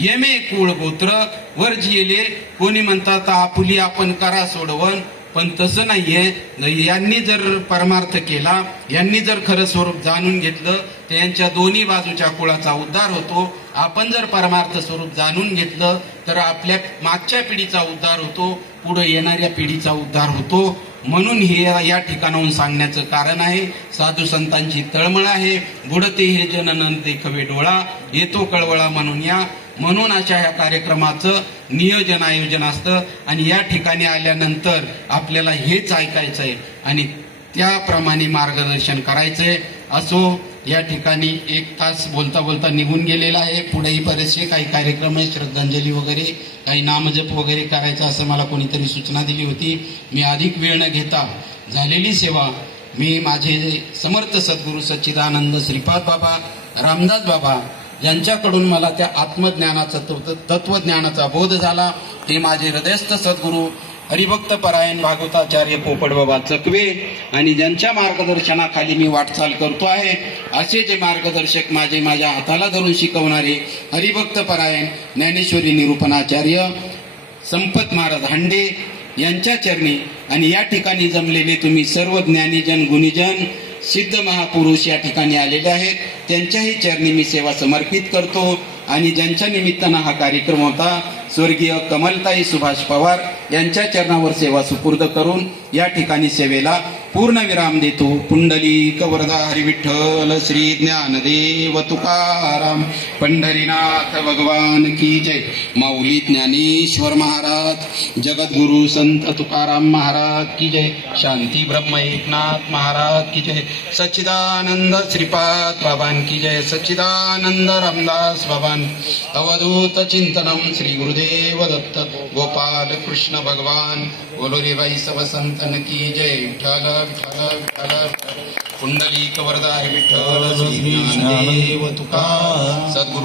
यमे कुळ गोत्र वर्जिले. कोणी म्हणतात आपुली आपण करा सोडवण, पण तसं नाहीये. यांनी जर परमार्थ केला, यांनी जर खरं स्वरूप जाणून घेतलं तर यांच्या दोन्ही बाजूच्या कुळाचा उद्धार होतो. आपण जर परमार्थ स्वरूप जाणून घेतलं तर आपल्या मागच्या पिढीचा उद्धार होतो, पुढे येणाऱ्या पिढीचा उद्धार होतो. म्हणून हे या ठिकाणाहून सांगण्याचं कारण आहे. साधू संतांची तळमळ आहे. बुडते हे जनन देखवे डोळा, येतो कळवळा म्हणून या. म्हणून अशा ह्या कार्यक्रमाचं नियोजन आयोजन असतं. आणि या ठिकाणी आल्यानंतर आपल्याला हेच ऐकायचंय आणि त्याप्रमाणे मार्गदर्शन करायचंय. असो, या ठिकाणी 1 तास बोलता बोलता निघून गेलेला आहे. पुढेही बरेचसे काही कार्यक्रम आहे, श्रद्धांजली वगैरे, काही नामजप वगैरे करायचं असं मला कोणीतरी सूचना दिली होती. मी अधिक वेळ न घेता झालेली सेवा मी माझे समर्थ सद्गुरू सच्चिदानंद श्रीपाद बाबा, रामदास बाबा यांच्याकडून मला त्या आत्मज्ञानाचा, तत्वज्ञानाचा बोध झाला. ते माझे हृदयस्थ सद्गुरू हरिभक्तपरायण भागवताचार्य पोपट बाबा चकवे, आणि ज्यांच्या मार्गदर्शनाखाली मी वाटचाल करतो आहे असे जे मार्गदर्शक माझ्या हाताला धरून शिकवणारे हरिभक्तपरायण ज्ञानेश्वरी निरूपणाचार्य संपत महाराज हांडे यांच्या चरणी, आणि या ठिकाणी जमलेले तुम्ही सर्व ज्ञानीजन, गुणीजन, सिद्ध महापुरुष या ठिकाणी आलेले आहेत, त्यांच्याही चरणी मी सेवा समर्पित करतो. आणि ज्यांच्या निमित्तानं हा कार्यक्रम होता स्वर्गीय कमलताई सुभाष पवार यांच्या चरणावर सेवा सुपूर्द करून या ठिकाणी सेवेला पूर्णविराम देतो. पुंडलिक वरदा हरी विठ्ठल श्री ज्ञानदेव तुकाराम पंढरीनाथ भगवान की जय. माऊली ज्ञानेश्वर महाराज जगद्गुरु संत तुकाराम महाराज की जय. शांती ब्रह्म एकनाथ महाराज की जय. सच्चिदानंद श्रीपाद बाबान की जय. सच्चिदानंद रामदास बाबान. अवधूत चिंतनम श्री गुरुदेव दत्त गोपाल कृष्ण भगवान. बोलो रे बाई सब संतन की जय. विठ्ठल विठ्ठल विठ्ठल. पुंडलिक वरदा हरी विठ्ठल श्री ज्ञानदेव तुकाराम. सद्गुरु